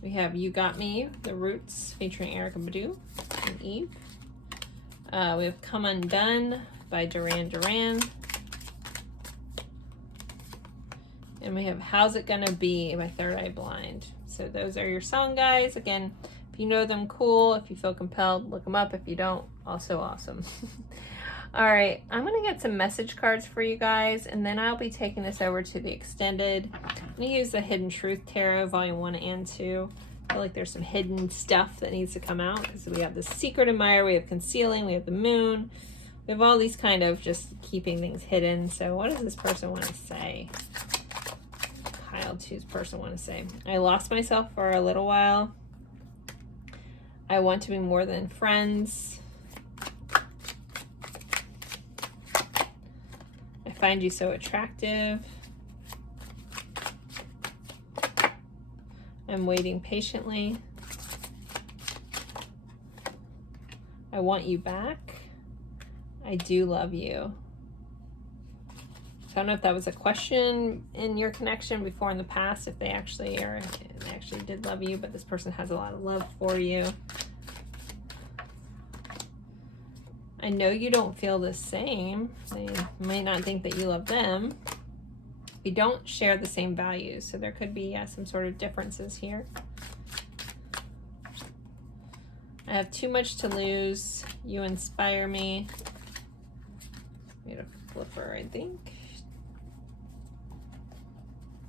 We have You Got Me, The Roots, featuring Erykah Badu and Eve. We have Come Undone by Duran Duran. And we have How's It Gonna Be by Third Eye Blind. So those are your song guys. Again, if you know them, cool. If you feel compelled, look them up. If you don't, also awesome. All right, I'm gonna get some message cards for you guys, and then I'll be taking this over to the extended. I'm gonna use the Hidden Truth Tarot, Volume 1 and 2. I feel like there's some hidden stuff that needs to come out, because we have the Secret Admirer, we have Concealing, we have the Moon. We have all these kind of just keeping things hidden. So what does this person want to say? Pile 2's person want to say, I lost myself for a little while. I want to be more than friends. I find you so attractive. I'm waiting patiently. I want you back. I do love you. I don't know if that was a question in your connection before in the past, if they actually did love you, but this person has a lot of love for you. I know you don't feel the same. They might not think that you love them. We don't share the same values, so there could be some sort of differences here. I have too much to lose. You inspire me. Made a flipper, I think.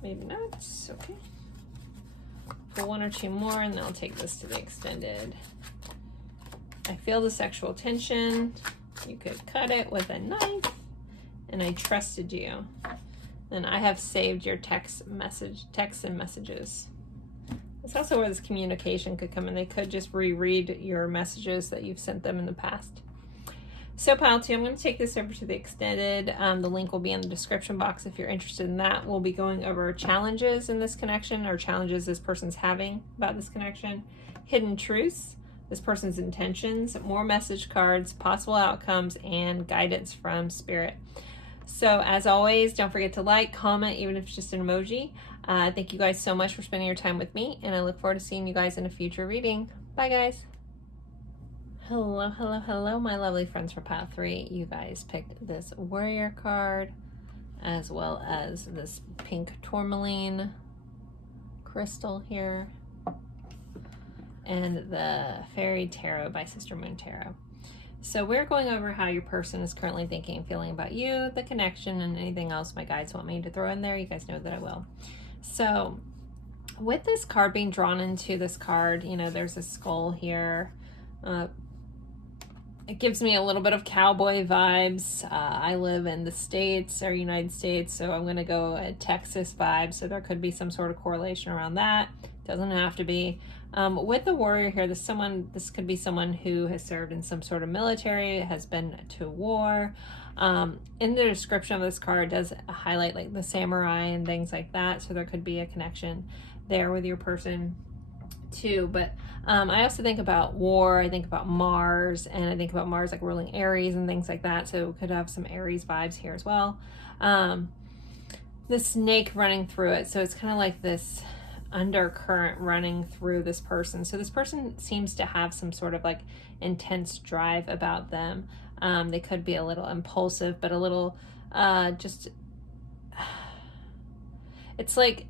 Maybe not. Okay. Pull 1 or 2 more, and then I'll take this to the extended. I feel the sexual tension. You could cut it with a knife, and I trusted you. And I have saved your texts and messages. That's also where this communication could come in. They could just reread your messages that you've sent them in the past. So pile 2, I'm going to take this over to the extended. The link will be in the description box if you're interested in that. We'll be going over challenges in this connection, or challenges this person's having about this connection, hidden truths, this person's intentions, more message cards, possible outcomes, and guidance from spirit. So as always, don't forget to like, comment, even if it's just an emoji. Thank you guys so much for spending your time with me, and I look forward to seeing you guys in a future reading. Bye guys. Hello, hello, hello, my lovely friends for pile 3. You guys picked this warrior card, as well as this pink tourmaline crystal here, and the Fairy Tarot by Sister Moon Tarot. So we're going over how your person is currently thinking and feeling about you, the connection, and anything else my guides want me to throw in there. You guys know that I will. So with this card being drawn into this card, you know, there's a skull here. It gives me a little bit of cowboy vibes. I live in the States, or United States, so I'm going to go a Texas vibe. So there could be some sort of correlation around that. Doesn't have to be. With the warrior here, this could be someone who has served in some sort of military, has been to war. In the description of this card, it does highlight like the samurai and things like that. So there could be a connection there with your person too. But I also think about war, I think about Mars, and I think about Mars like ruling Aries and things like that. So it could have some Aries vibes here as well. The snake running through it. So it's kind of like this undercurrent running through this person. So this person seems to have some sort of like intense drive about them. They could be a little impulsive, but a little just, it's like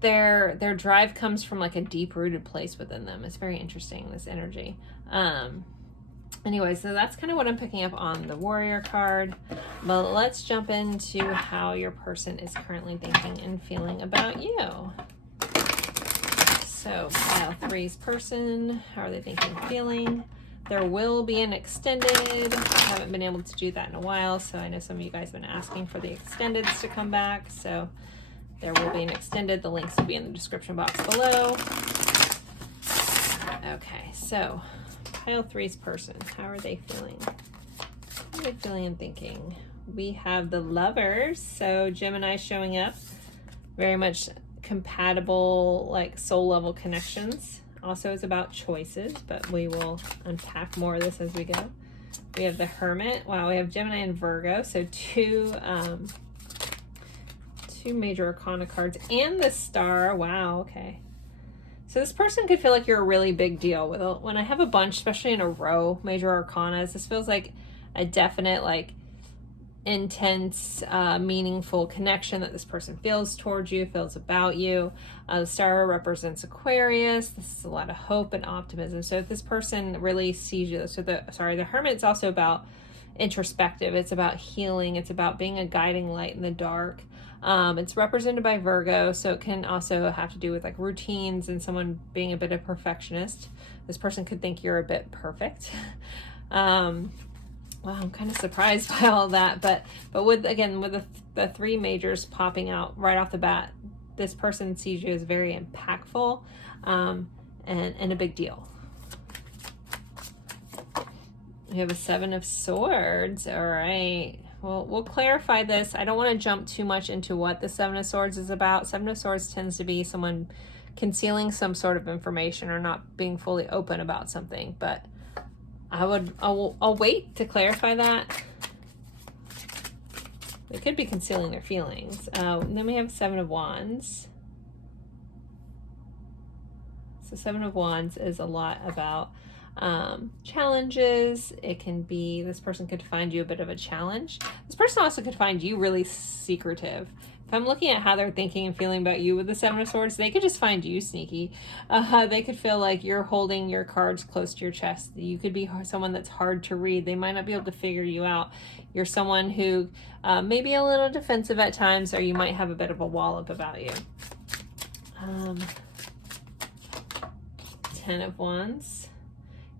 their drive comes from like a deep rooted place within them. It's very interesting, this energy. Anyway, so that's kind of what I'm picking up on the Warrior card. But let's jump into how your person is currently thinking and feeling about you. So, pile 3's person, how are they thinking, feeling? There will be an extended. I haven't been able to do that in a while, so I know some of you guys have been asking for the extendeds to come back. So there will be an extended. The links will be in the description box below. Okay, so pile 3's person, how are they feeling? How are they feeling and thinking? We have the Lovers, so Gemini showing up. Very much compatible, like soul level connections. Also is about choices, but we will unpack more of this as we go. We have the Hermit. Wow, we have Gemini and Virgo, so two major arcana cards, and the Star. Wow, okay. So this person could feel like you're a really big deal. When I have a bunch, especially in a row, major arcanas, this feels like a definite, like, intense, meaningful connection that this person feels towards you, feels about you. The Star represents Aquarius. This is a lot of hope and optimism. So if this person really sees you, so the Hermit's also about introspective. It's about healing. It's about being a guiding light in the dark. It's represented by Virgo, so it can also have to do with like routines and someone being a bit of perfectionist. This person could think you're a bit perfect. Wow, I'm kind of surprised by all that, but with the 3 majors popping out right off the bat, this person sees you as very impactful, and a big deal. We have a 7 of Swords. All right. Well, we'll clarify this. I don't want to jump too much into what the 7 of Swords is about. 7 of Swords tends to be someone concealing some sort of information or not being fully open about something, but I'll wait to clarify that. They could be concealing their feelings. And then we have 7 of Wands. So 7 of Wands is a lot about challenges. It can be, this person could find you a bit of a challenge. This person also could find you really secretive. If I'm looking at how they're thinking and feeling about you with the 7 of Swords, they could just find you sneaky. They could feel like you're holding your cards close to your chest. You could be someone that's hard to read. They might not be able to figure you out. You're someone who may be a little defensive at times, or you might have a bit of a wall up about you. 10 of Wands.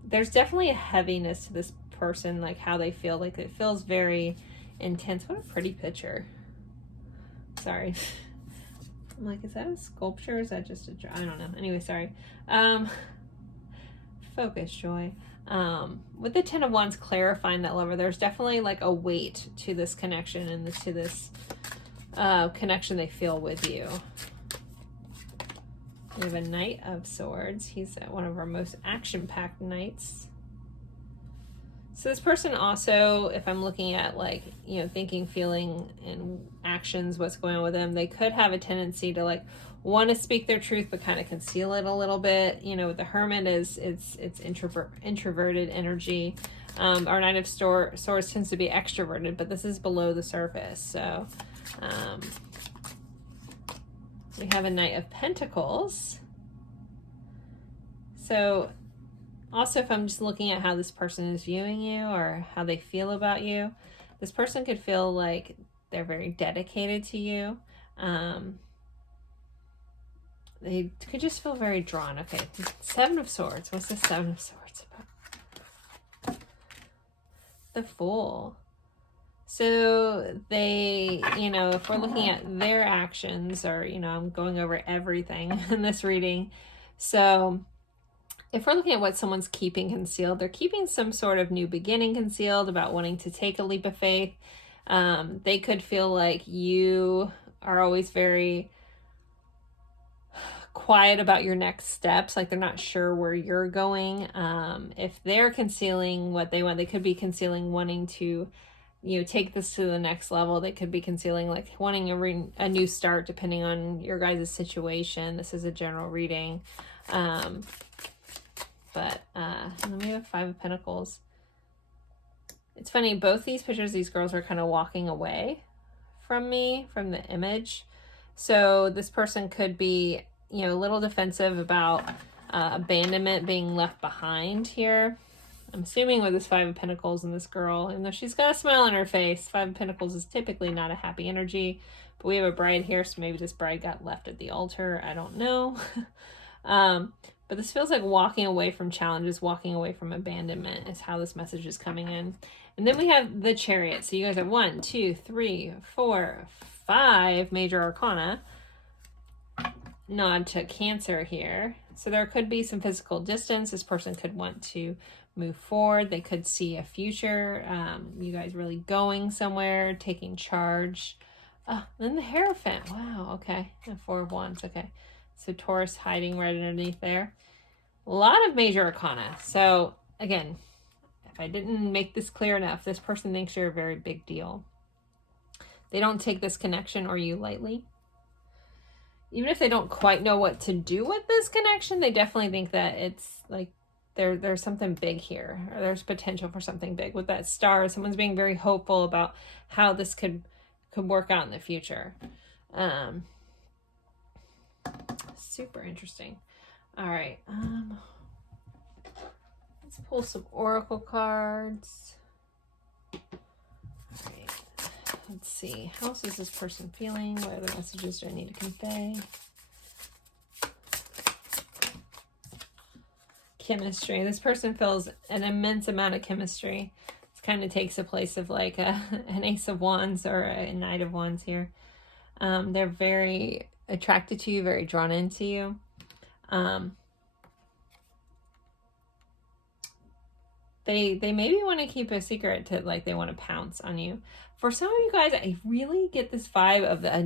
There's definitely a heaviness to this person, like how they feel. Like it feels very intense. What a pretty picture. Sorry. I'm like, is that a sculpture? Is that just a I don't know. Anyway, sorry. Focus, Joy. With the 10 of Wands clarifying that Lover, there's definitely like a weight to this connection and to this connection they feel with you. We have a Knight of Swords. He's one of our most action-packed knights. So this person also, if I'm looking at like, you know, thinking, feeling, and actions, what's going on with them, they could have a tendency to like want to speak their truth but kind of conceal it a little bit. You know, with the Hermit it's introverted energy. Our Knight of Swords tends to be extroverted, but this is below the surface. So we have a Knight of Pentacles. So also, if I'm just looking at how this person is viewing you or how they feel about you, this person could feel like they're very dedicated to you. They could just feel very drawn. Okay, 7 of Swords. What's the 7 of Swords about? The Fool. So they, you know, if we're looking at their actions, or, you know, I'm going over everything in this reading. So if we're looking at what someone's keeping concealed, they're keeping some sort of new beginning concealed about wanting to take a leap of faith. They could feel like you are always very quiet about your next steps, like they're not sure where you're going. If they're concealing what they want, they could be concealing wanting to, you know, take this to the next level. They could be concealing like wanting a new start, depending on your guys' situation. This is a general reading. But then we have 5 of Pentacles. It's funny, both these pictures, these girls are kind of walking away from me, from the image. So this person could be, you know, a little defensive about abandonment, being left behind here. I'm assuming with this Five of Pentacles and this girl, even though she's got a smile on her face, Five of Pentacles is typically not a happy energy. But we have a bride here, so maybe this bride got left at the altar. I don't know. But this feels like walking away from challenges, walking away from abandonment is how this message is coming in. And then we have the Chariot. So you guys have 1, 2, 3, 4, 5 major arcana. Nod to Cancer here. So there could be some physical distance. This person could want to move forward. They could see a future. You guys really going somewhere, taking charge. Oh, then the Hierophant. Wow, okay. And 4 of Wands, okay. So Taurus hiding right underneath there. A lot of major arcana. So again, if I didn't make this clear enough, this person thinks you're a very big deal. They don't take this connection or you lightly. Even if they don't quite know what to do with this connection, they definitely think that it's like there's something big here, or there's potential for something big. With that star, someone's being very hopeful about how this could work out in the future. Super interesting. All right. Let's pull some oracle cards. All right. Let's see. How else is this person feeling? What other messages do I need to convey? Chemistry. This person feels an immense amount of chemistry. This kind of takes the place of like an Ace of Wands or a Knight of Wands here. They're very attracted to you, very drawn into you. They maybe want to keep a secret to, like, they want to pounce on you. For some of you guys, I really get this vibe of a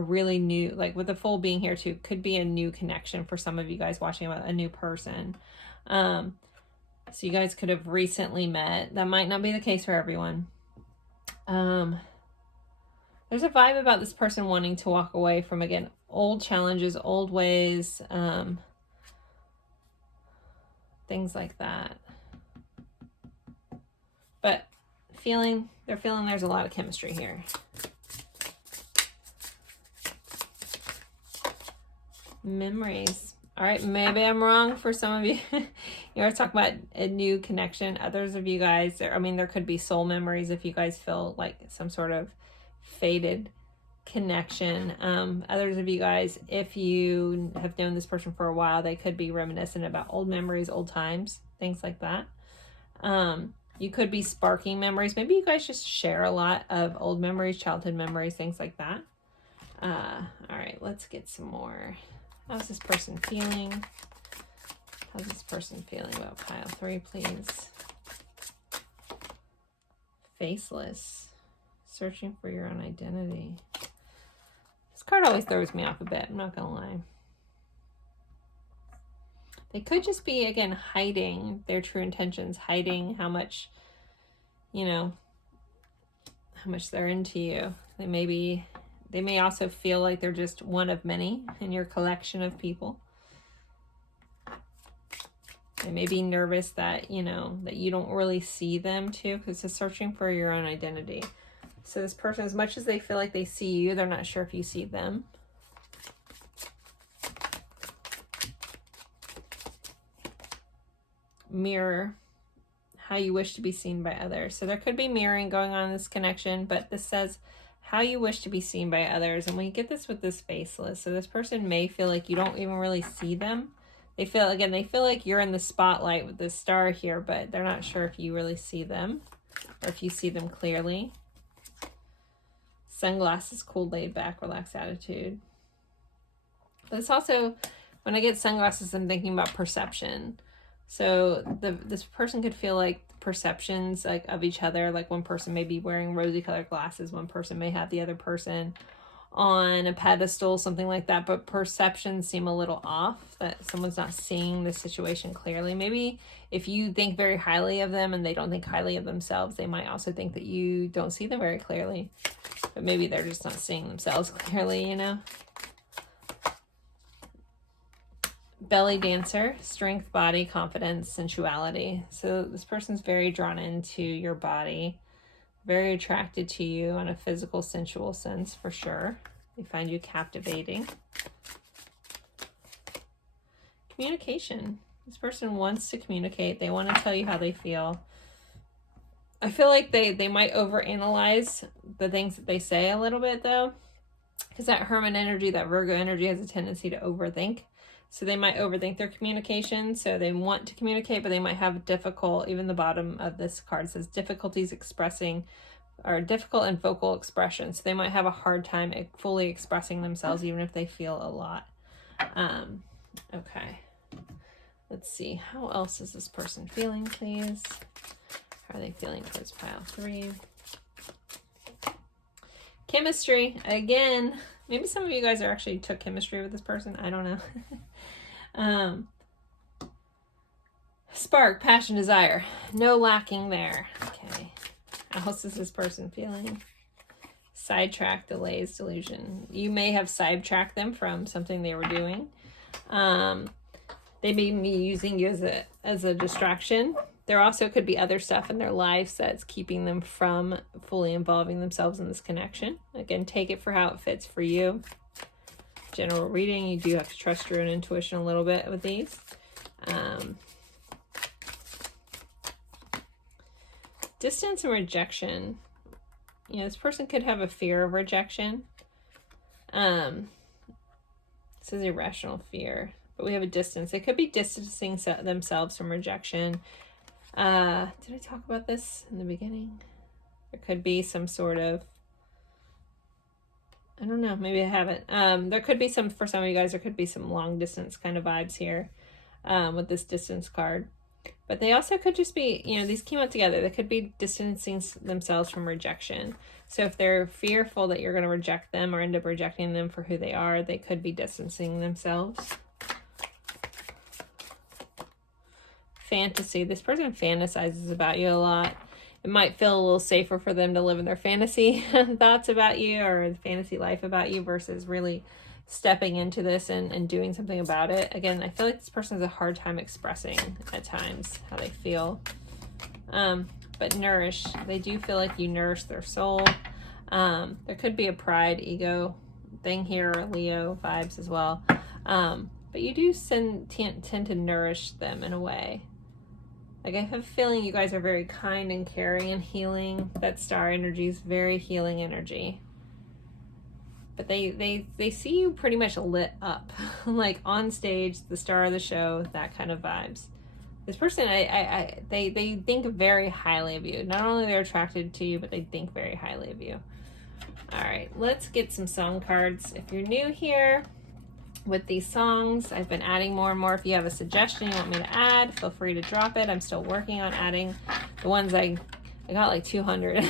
really new, like with the full being here too, could be a new connection for some of you guys watching about a new person. So you guys could have recently met. That might not be the case for everyone. There's a vibe about this person wanting to walk away from, again, old challenges, old ways, things like that. But they're feeling there's a lot of chemistry here. Memories. All right, maybe I'm wrong for some of you. You are talking about a new connection. Others of you guys, there could be soul memories if you guys feel like some sort of faded connection. Others of you guys, if you have known this person for a while, they could be reminiscent about old memories, old times, things like that. You could be sparking memories. Maybe you guys just share a lot of old memories, childhood memories, things like that. All right, let's get some more. How's this person feeling? How's this person feeling about pile 3, please? Faceless. Searching for your own identity. This card always throws me off a bit, I'm not gonna lie. They could just be, again, hiding their true intentions, hiding how much, how much they're into you. They may also feel like they're just one of many in your collection of people. They may be nervous that, that you don't really see them too, because it's searching for your own identity. So this person, as much as they feel like they see you, they're not sure if you see them. Mirror how you wish to be seen by others. So there could be mirroring going on in this connection, but this says how you wish to be seen by others. And we get this with this faceless. So this person may feel like you don't even really see them. They feel like you're in the spotlight with this star here, but they're not sure if you really see them or if you see them clearly. Sunglasses, cool, laid back, relaxed attitude. But it's also, when I get sunglasses, I'm thinking about perception. So this person could feel like perceptions like of each other, like one person may be wearing rosy colored glasses, one person may have the other person on a pedestal, something like that, but perceptions seem a little off, that someone's not seeing the situation clearly. Maybe if you think very highly of them and they don't think highly of themselves, they might also think that you don't see them very clearly, but maybe they're just not seeing themselves clearly, Belly dancer, strength, body, confidence, sensuality. So this person's very drawn into your body, very attracted to you in a physical, sensual sense for sure. They find you captivating. Communication. This person wants to communicate. They want to tell you how they feel. I feel like they might overanalyze the things that they say a little bit, though. Because that Hermit energy, that Virgo energy has a tendency to overthink. So they might overthink their communication. So they want to communicate, but they might have difficult, even the bottom of this card says difficulties expressing, or difficult in vocal expression. So they might have a hard time fully expressing themselves, even if they feel a lot. Okay. Let's see. How else is this person feeling, please? How are they feeling towards pile 3? Chemistry. Again, maybe some of you guys actually took chemistry with this person. I don't know. Spark, passion, desire. No lacking there. Okay. How else is this person feeling? Sidetrack, delays, delusion. You may have sidetracked them from something they were doing. They may be using you as a distraction. There also could be other stuff in their lives that's keeping them from fully involving themselves in this connection. Again, take it for how it fits for you. General reading, you do have to trust your own intuition a little bit with these. Distance and rejection. You know, this person could have a fear of rejection. This is irrational fear, but we have a distance. They could be distancing themselves from rejection. Did I talk about this in the beginning? There could be some sort of, I don't know, maybe I haven't. There could be some, for some of you guys, there could be some long distance kind of vibes here with this distance card. But they also could just be, you know, these came out together. They could be distancing themselves from rejection. So if they're fearful that you're going to reject them or end up rejecting them for who they are, they could be distancing themselves. Fantasy. This person fantasizes about you a lot. It might feel a little safer for them to live in their fantasy thoughts about you or the fantasy life about you versus really stepping into this and doing something about it. Again, I feel like this person has a hard time expressing at times how they feel. But nourish. They do feel like you nourish their soul. There could be a pride, ego thing here, or Leo vibes as well. But you do tend to nourish them in a way. Like, I have a feeling you guys are very kind and caring and healing. That star energy is very healing energy. But they see you pretty much lit up. Like on stage, the star of the show, that kind of vibes. This person, they think very highly of you. Not only they're attracted to you, but they think very highly of you. All right, let's get some song cards. If you're new here with these songs, I've been adding more and more. If you have a suggestion you want me to add, feel free to drop it. I'm still working on adding the ones I got like 200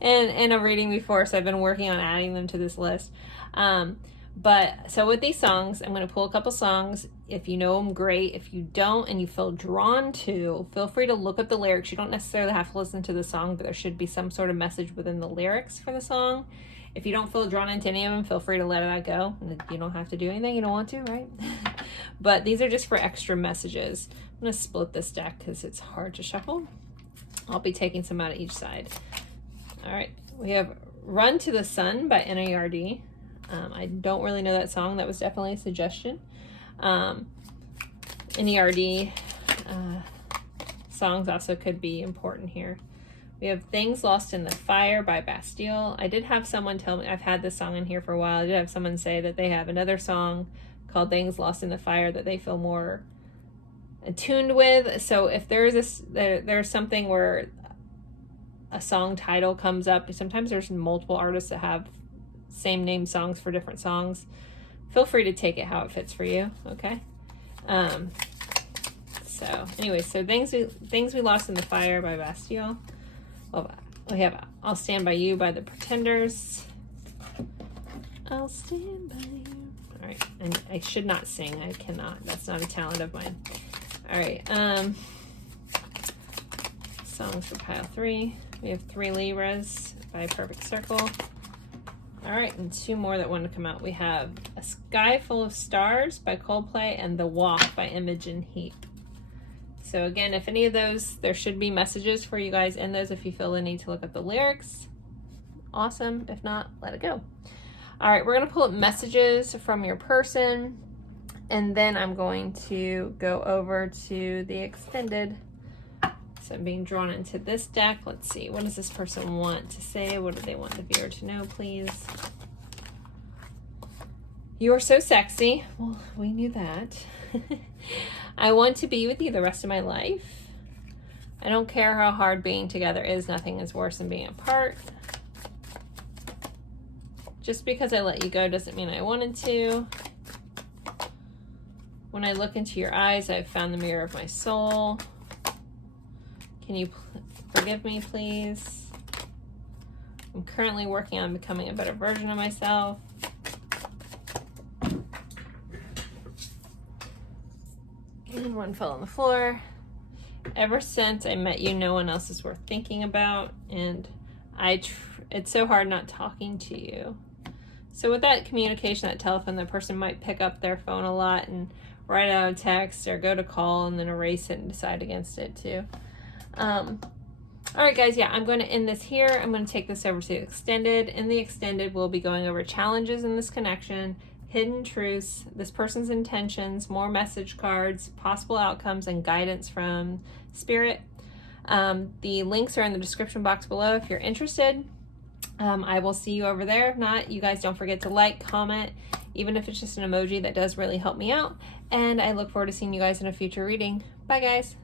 in a reading before, so I've been working on adding them to this list. But so with these songs, I'm going to pull a couple songs. If you know them, great. If you don't and you feel drawn to, feel free to look up the lyrics. You don't necessarily have to listen to the song, but there should be some sort of message within the lyrics for the song. If you don't feel drawn into any of them, feel free to let that go. You don't have to do anything you don't want to, right? But these are just for extra messages. I'm going to split this deck because it's hard to shuffle. I'll be taking some out of each side. All right, we have Run to the Sun by NERD. I don't really know that song. That was definitely a suggestion. NERD songs also could be important here. We have Things Lost in the Fire by Bastille. I did have someone tell me, I've had this song in here for a while. I did have someone say that they have another song called Things Lost in the Fire that they feel more attuned with. So if there's there's something where a song title comes up, sometimes there's multiple artists that have same name songs for different songs. Feel free to take it how it fits for you, okay? So anyway, so Things We Lost in the Fire by Bastille. Well, we have I'll Stand By You by the Pretenders. I'll stand by you. All right, and I should not sing. I cannot. That's not a talent of mine. All right, songs for pile 3. We have 3 Libras by Perfect Circle. All right, and 2 more that want to come out. We have A Sky Full of Stars by Coldplay and The Walk by Imogen Heap. So again, if any of those, there should be messages for you guys in those if you feel the need to look up the lyrics. Awesome. If not, let it go. All right, we're going to pull up messages from your person. And then I'm going to go over to the extended. So I'm being drawn into this deck. Let's see, what does this person want to say? What do they want the viewer to know, please? You are so sexy. Well, we knew that. I want to be with you the rest of my life. I don't care how hard being together is. Nothing is worse than being apart. Just because I let you go doesn't mean I wanted to. When I look into your eyes, I've found the mirror of my soul. Can you forgive me, please? I'm currently working on becoming a better version of myself. And one fell on the floor. Ever since I met you, no one else is worth thinking about, and it's so hard not talking to you. So with that communication, that telephone, the person might pick up their phone a lot and write out a text or go to call and then erase it and decide against it too. All right, guys, yeah, I'm going to end this here. I'm going to take this over to the extended. In the extended, we'll be going over challenges in this connection, hidden truths, this person's intentions, more message cards, possible outcomes, and guidance from spirit. The links are in the description box below if you're interested. I will see you over there. If not, you guys don't forget to like, comment, even if it's just an emoji. That does really help me out. And I look forward to seeing you guys in a future reading. Bye, guys.